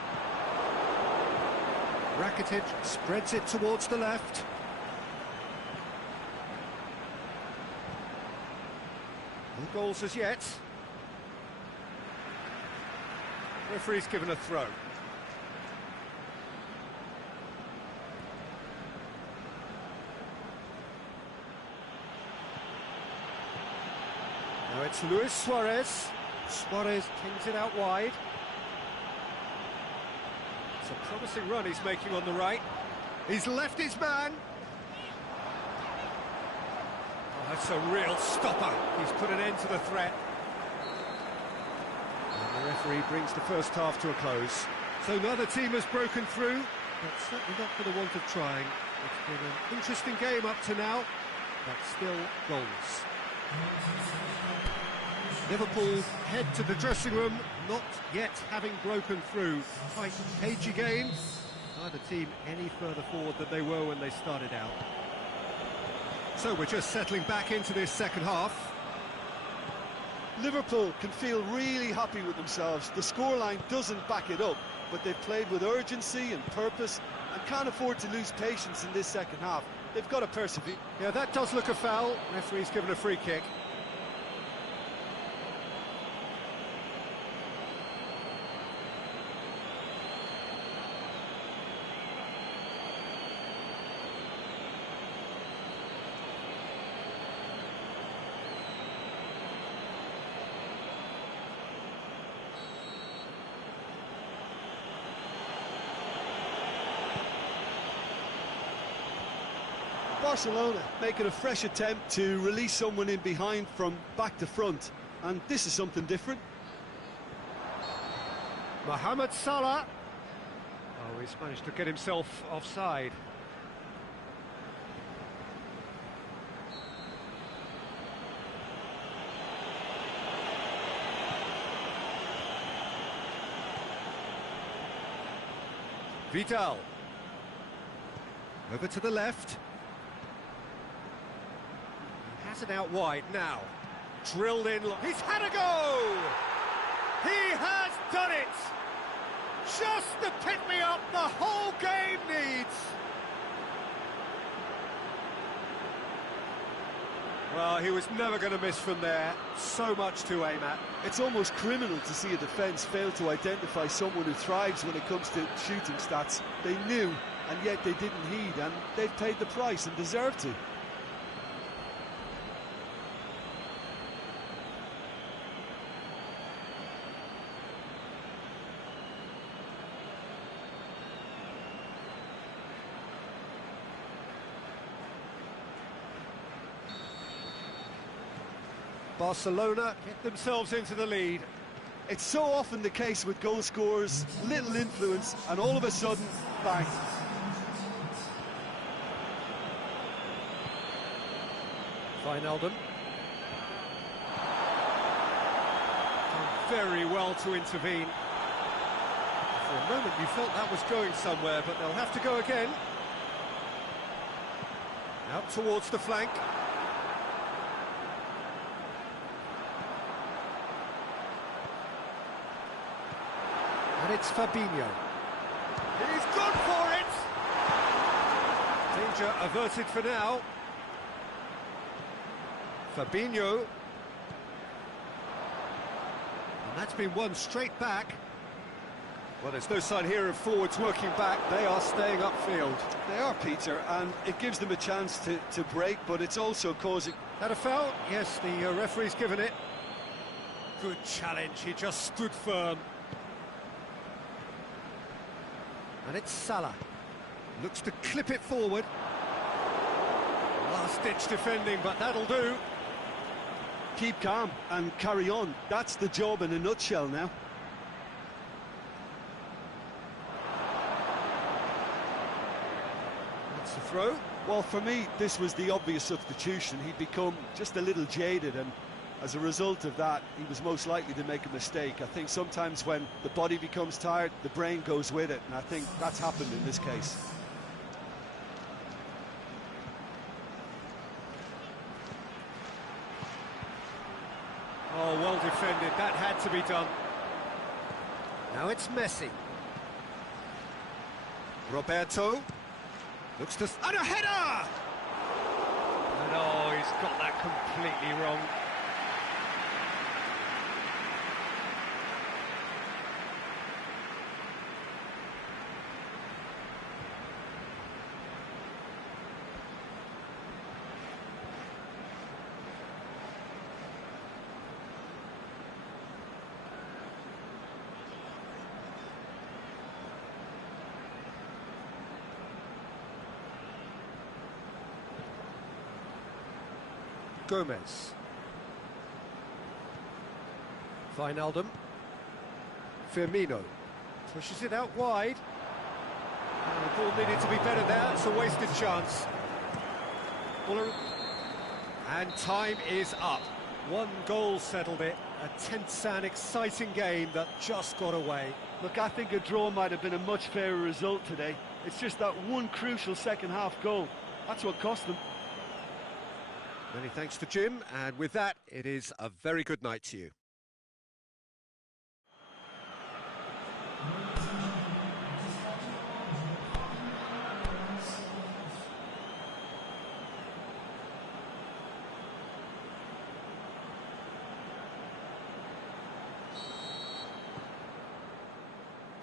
Rakitic spreads it towards the left. No goals as yet. Referee's given a throw. Now it's Luis Suarez. Suarez kings it out wide. It's a promising run he's making on the right. He's left his man. Oh, that's a real stopper. He's put an end to the threat. And the referee brings the first half to a close. So neither team has broken through, but certainly not for the want of trying. It's been an interesting game up to now, but still goals. Liverpool head to the dressing room, not yet having broken through. Quite cagey game. Neither team any further forward than they were when they started out. So we're just settling back into this second half. Liverpool can feel really happy with themselves. The scoreline doesn't back it up, but they've played with urgency and purpose and can't afford to lose patience in this second half. They've got to persevere. Yeah, that does look a foul. Referee's given a free kick. Barcelona making a fresh attempt to release someone in behind from back to front, and this is something different. Mohamed Salah. Oh, he's managed to get himself offside. Vidal. Over to the left. Has it out wide now. Drilled in. He's had a go! He has done it! Just the pick-me-up the whole game needs! Well, he was never going to miss from there. So much to aim at. It's almost criminal to see a defence fail to identify someone who thrives when it comes to shooting stats. They knew, and yet they didn't heed, and they've paid the price and deserve to. Barcelona get themselves into the lead. It's so often the case with goal scorers, little influence, and all of a sudden, bang. Thuanlv. Done very well to intervene. For a moment you felt that was going somewhere, but they'll have to go again. Out towards the flank. And it's Fabinho. He's gone for it! Danger averted for now. Fabinho. And that's been won straight back. Well, there's no sign here of forwards working back. They are staying upfield. They are, Peter, and it gives them a chance to break, but it's also causing... That a foul? Yes, the referee's given it. Good challenge, he just stood firm. And it's Salah. Looks to clip it forward. Last-ditch defending, but that'll do. Keep calm and carry on. That's the job in a nutshell now. That's the throw. Well, for me, this was the obvious substitution. He'd become just a little jaded, and as a result of that, he was most likely to make a mistake. I think sometimes when the body becomes tired, the brain goes with it, and I think that's happened in this case. Oh, well defended. That had to be done. Now it's Messi. Roberto. Looks to... And a header! And oh, he's got that completely wrong. Gomez. Thuanlv. Firmino. Pushes it out wide. And the ball needed to be better there. It's a wasted chance. And time is up. One goal settled it. A tense and exciting game that just got away. Look, I think a draw might have been a much fairer result today. It's just that one crucial second-half goal. That's what cost them. Many thanks to Jim, and with that, it is a very good night to you.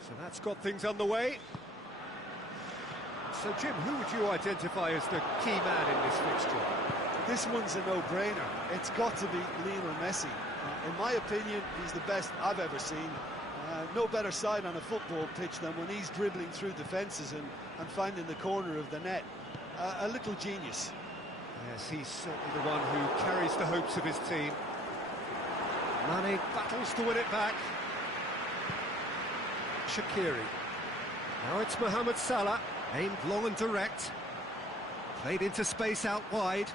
So that's got things underway. So, Jim, who would you identify as the key man in this fixture? This one's a no-brainer. It's got to be Lionel Messi. In my opinion, he's the best I've ever seen. No better side on a football pitch than when he's dribbling through defences and finding the corner of the net. A little genius. Yes, he's certainly the one who carries the hopes of his team. Mane battles to win it back. Shaqiri. Now it's Mohamed Salah, aimed long and direct. Played into space out wide.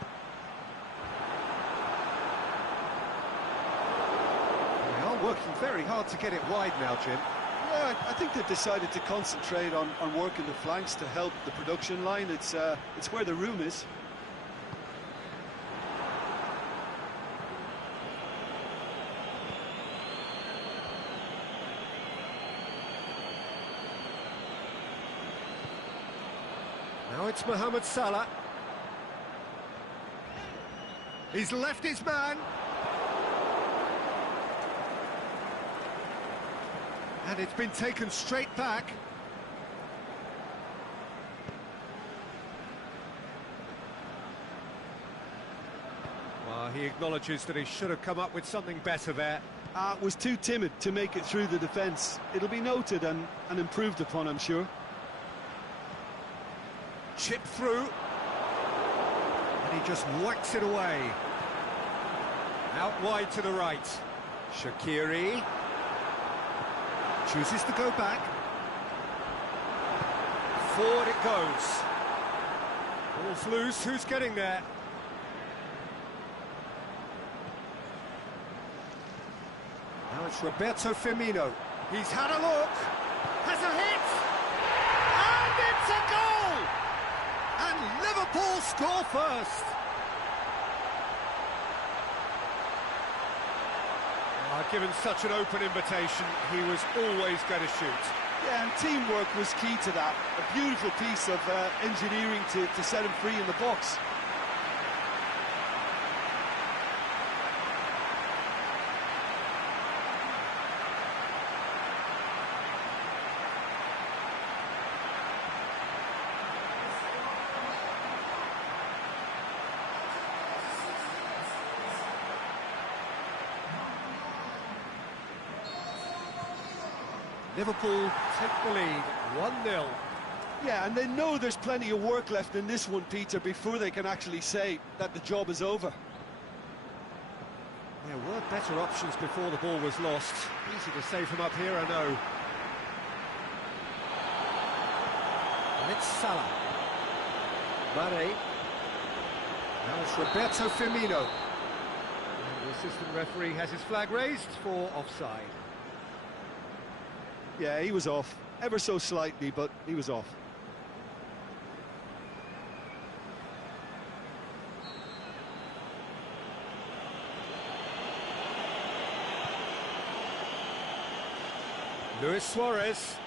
They are working very hard to get it wide now, Jim. Yeah, I think they've decided to concentrate on working the flanks to help the production line. It's where the room is. Now it's Mohamed Salah. He's left his man. And it's been taken straight back. Well, he acknowledges that he should have come up with something better there. Was too timid to make it through the defence. It'll be noted and improved upon, I'm sure. Chip through, and he just whacks it away. Out wide to the right. Shaqiri chooses to go back. Forward it goes. Ball's loose, who's getting there? Now it's Roberto Firmino. He's had a look, has a hit, and it's a goal! And Liverpool score first. Given such an open invitation, he was always going to shoot. Yeah, and teamwork was key to that. A beautiful piece of engineering to set him free in the box. Liverpool take the lead, 1-0. Yeah, and they know there's plenty of work left in this one, Peter, before they can actually say that the job is over. There were better options before the ball was lost. Easy to say from up here, I know. And it's Salah. Mane. Now it's Roberto Firmino. And the assistant referee has his flag raised for offside. Yeah, he was off, ever so slightly, but he was off. Luis Suarez.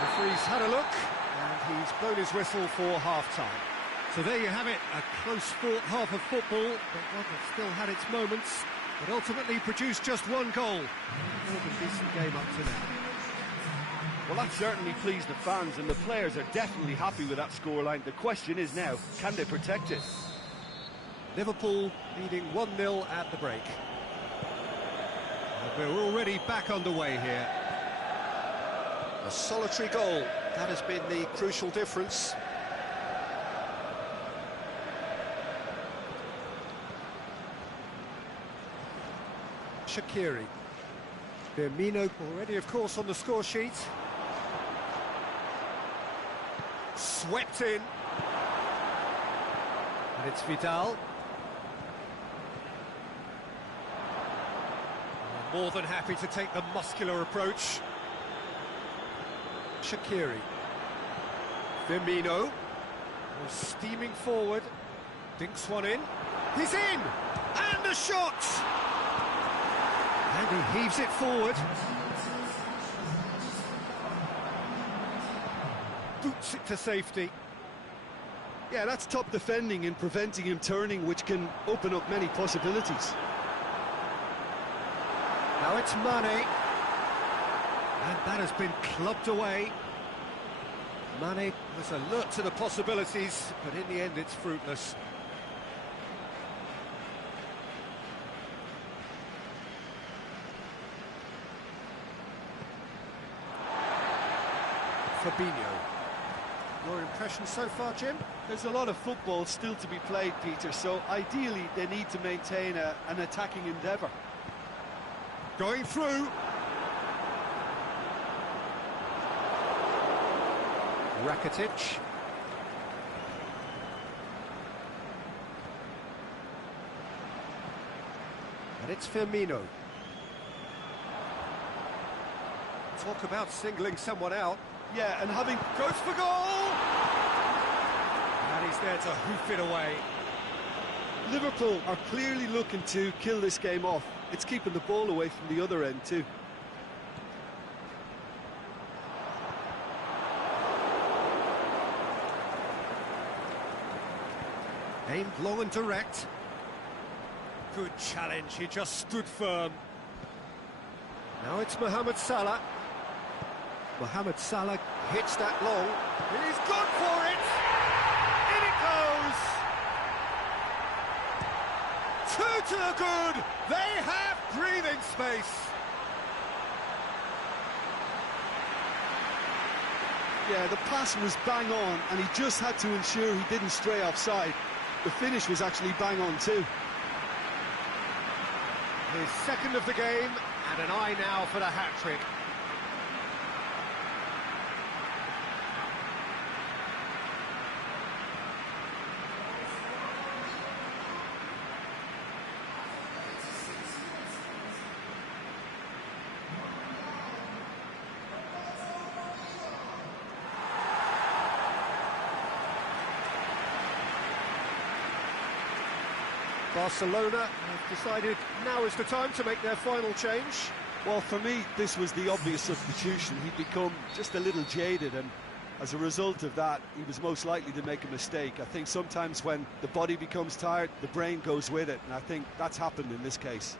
Referee's had a look, and he's blown his whistle for half-time. So there you have it, a close-fought half of football, but one that still had its moments, but ultimately produced just one goal. More than decent game up to now. Well, that certainly pleased the fans, and the players are definitely happy with that scoreline. The question is now, can they protect it? Liverpool leading 1-0 at the break. And we're already back underway here. A solitary goal, that has been the crucial difference. Shaqiri. Firmino already, of course, on the score sheet. Swept in. And it's Vidal. More than happy to take the muscular approach. Shaqiri. Firmino. Steaming forward. Dinks one in. He's in! And a shot! And he heaves it forward. Boots it to safety. Yeah, that's top defending and preventing him turning, which can open up many possibilities. Now it's Mane. And that has been clubbed away. Mane was alert to the possibilities, but in the end it's fruitless. Fabinho. Your impression so far, Jim? There's a lot of football still to be played, Peter, so ideally they need to maintain an attacking endeavour. Going through. Rakitic. And it's Firmino. Talk about singling someone out. Yeah, and having... Goes for goal! And he's there to hoof it away. Liverpool are clearly looking to kill this game off. It's keeping the ball away from the other end too. Aimed long and direct. Good challenge, he just stood firm. Now it's Mohamed Salah. Mohamed Salah hits that long. He's gone for it! In it goes! Two to the good! They have breathing space! Yeah, the pass was bang on, and he just had to ensure he didn't stray offside. The finish was actually bang on too. His second of the game, and an eye now for the hat-trick. Barcelona have decided now is the time to make their final change. Well, for me, this was the obvious substitution. He'd become just a little jaded, and as a result of that, he was most likely to make a mistake. I think sometimes when the body becomes tired, the brain goes with it, and I think that's happened in this case.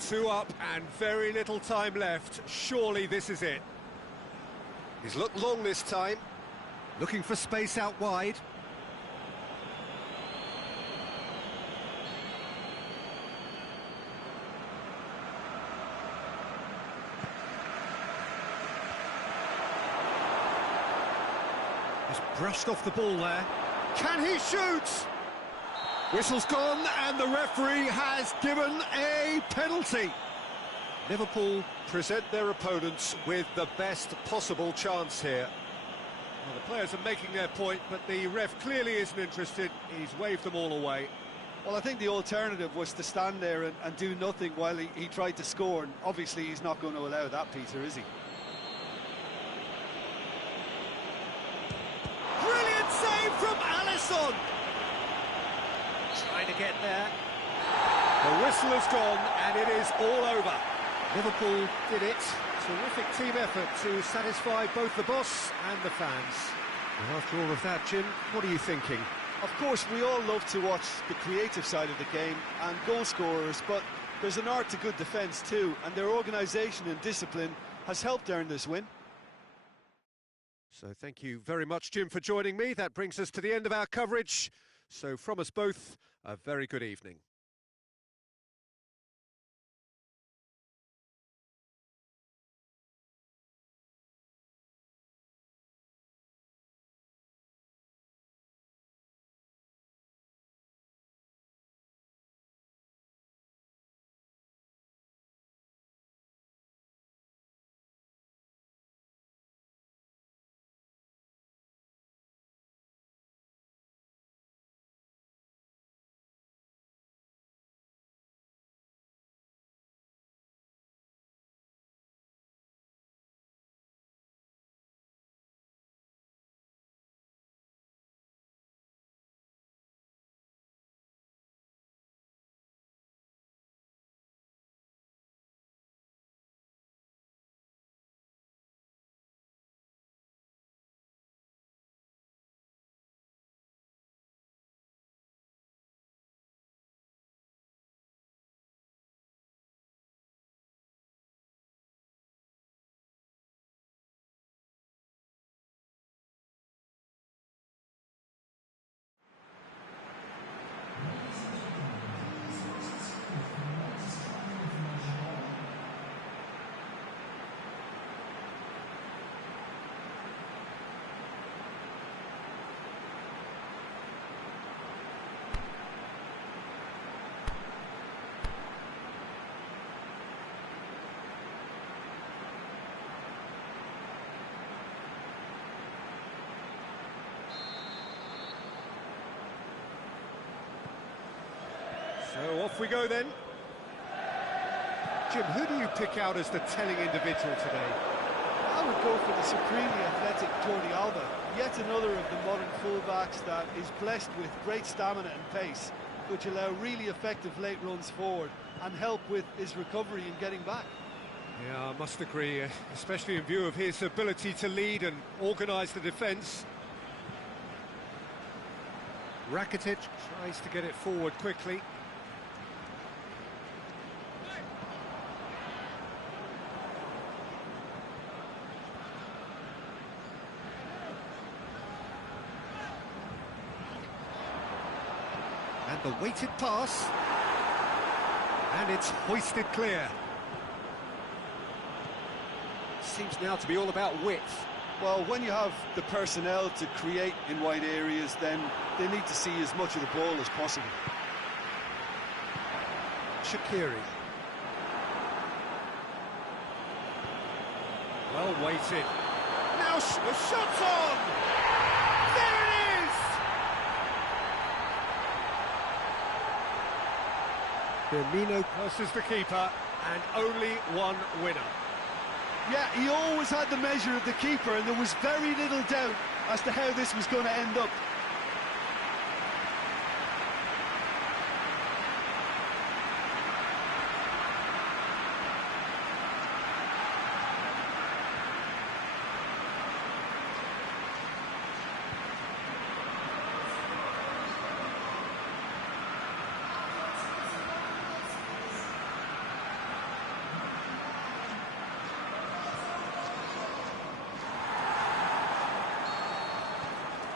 2 up and very little time left. Surely this is it. He's looked long this time, looking for space out wide. Just brushed off the ball there. Can he shoot? Whistle's gone and the referee has given a penalty. Liverpool present their opponents with the best possible chance here. Well, the players are making their point, but the ref clearly isn't interested. He's waved them all away. Well, I think the alternative was to stand there and do nothing while he tried to score, and obviously he's not going to allow that, Peter, is he? Brilliant save from Alisson! Trying to get there. The whistle has gone and it is all over. Liverpool did it. Terrific team effort to satisfy both the boss and the fans. And after all of that, Jim, what are you thinking? Of course, we all love to watch the creative side of the game and goal scorers, but there's an art to good defence too, and their organisation and discipline has helped earn this win. So thank you very much, Jim, for joining me. That brings us to the end of our coverage. So from us both, a very good evening. we go then. Jim, who do you pick out as the telling individual today? I would go for the supremely athletic Jordi Alba, yet another of the modern fullbacks that is blessed with great stamina and pace, which allow really effective late runs forward and help with his recovery and getting back. Yeah, I must agree, especially in view of his ability to lead and organise the defence. Rakitic tries to get it forward quickly. And the weighted pass. And it's hoisted clear. Seems now to be all about width. Well, when you have the personnel to create in wide areas, then they need to see as much of the ball as possible. Shaqiri. Well weighted. Now the shot's on! There it is! Firmino versus the keeper, and only one winner. Yeah, he always had the measure of the keeper, and there was very little doubt as to how this was going to end up.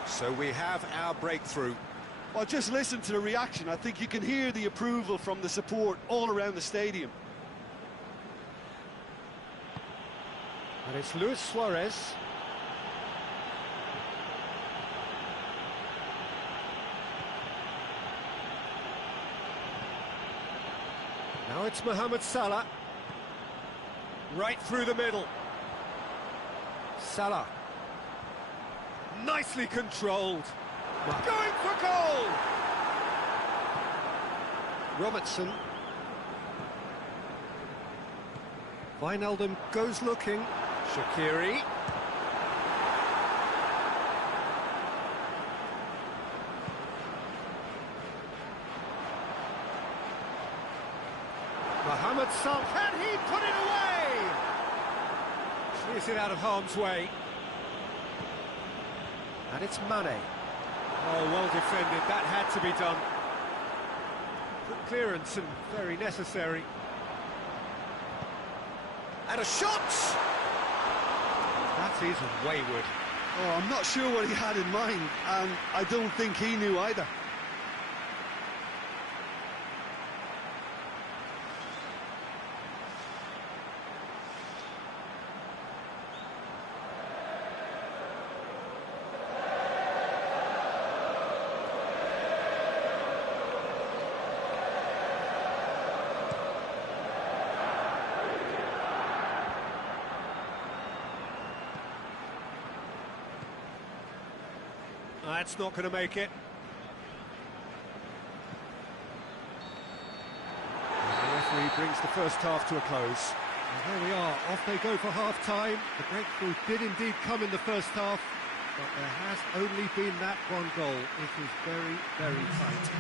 So we have our breakthrough. Well, just listen to the reaction. I think you can hear the approval from the support all around the stadium. And it's Luis Suarez. Now it's Mohamed Salah. Right through the middle. Salah. Nicely controlled. Going for goal! Robertson. Wijnaldum goes looking. Shaqiri. Mohamed Salah. Can he put it away? Clears it out of harm's way. And it's Mane. Oh, well defended. That had to be done. Good clearance and very necessary. And a shot! That is wayward. Oh, I'm not sure what he had in mind, and I don't think he knew either. That's not going to make it. And the referee brings the first half to a close. And there we are, off they go for half-time. The breakthrough did indeed come in the first half, but there has only been that one goal. It is very, very tight.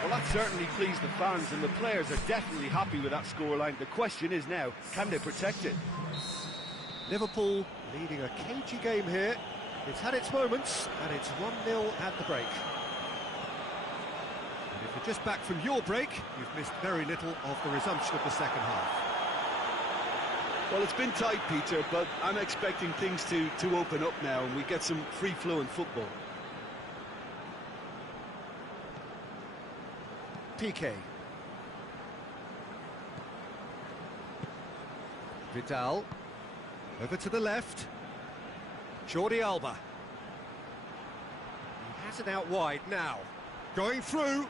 Well, that certainly pleased the fans, and the players are definitely happy with that scoreline. The question is now, can they protect it? Liverpool leading a cagey game here. It's had its moments, and it's 1-0 at the break. And if you're just back from your break, you've missed very little of the resumption of the second half. Well, it's been tight, Peter, but I'm expecting things to open up now, and we get some free-flowing football. Piqué. Vidal. Over to the left. Jordi Alba. He has it out wide now. Going through.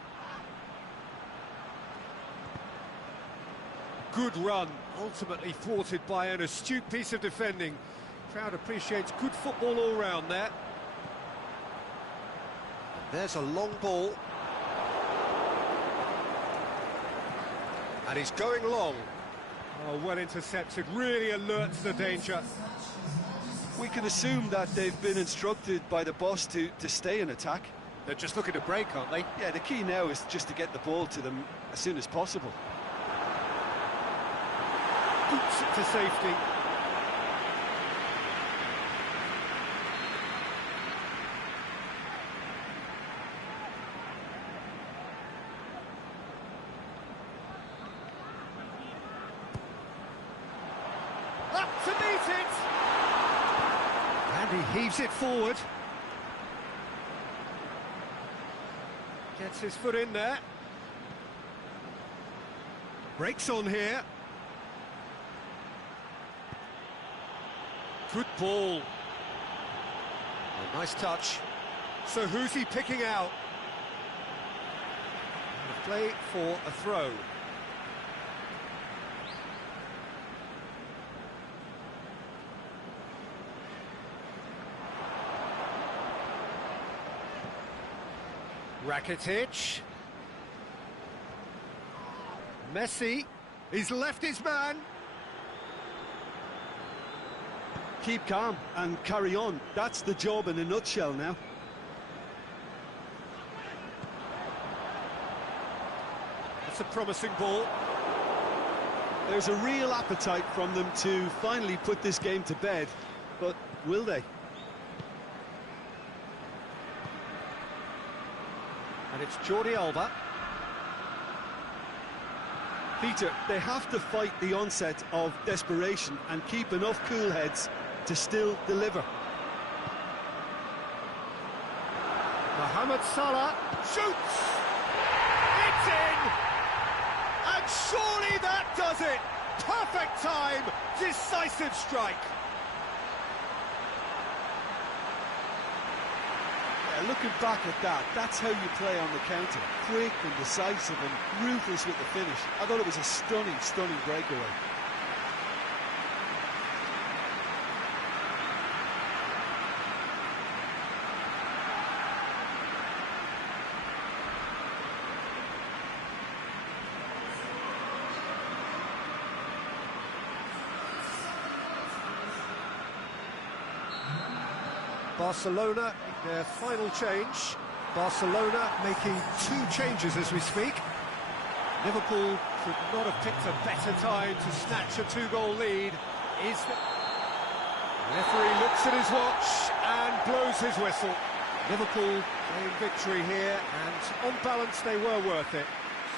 Good run, ultimately thwarted by an astute piece of defending. Crowd appreciates good football all round there. There's a long ball. And he's going long. Oh, well intercepted, really alerts the danger. We can assume that they've been instructed by the boss to stay in attack. They're just looking to break, aren't they? Yeah, the key now is just to get the ball to them as soon as possible. Boots it to safety. Up to meet it! And he heaves it forward. Gets his foot in there. Breaks on here. Good ball. A nice touch. So who's he picking out? A play for a throw. Rakitic. Messi. He's left his man. Keep calm and carry on. That's the job in a nutshell now. That's a promising ball. There's a real appetite from them to finally put this game to bed, but will they? And it's Jordi Alba. Peter, they have to fight the onset of desperation and keep enough cool heads to still deliver. Mohamed Salah shoots! It's in! And surely that does it! Perfect time! Decisive strike! Yeah, looking back at that, that's how you play on the counter. Quick and decisive and ruthless with the finish. I thought it was a stunning, stunning breakaway. Barcelona, their final change. Barcelona making 2 changes as we speak. Liverpool could not have picked a better time to snatch a 2-goal lead. The referee looks at his watch and blows his whistle. Liverpool gain victory here, and on balance they were worth it.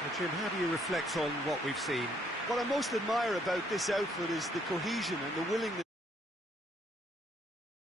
So Jim, how do you reflect on what we've seen? What I most admire about this outfit is the cohesion and the willingness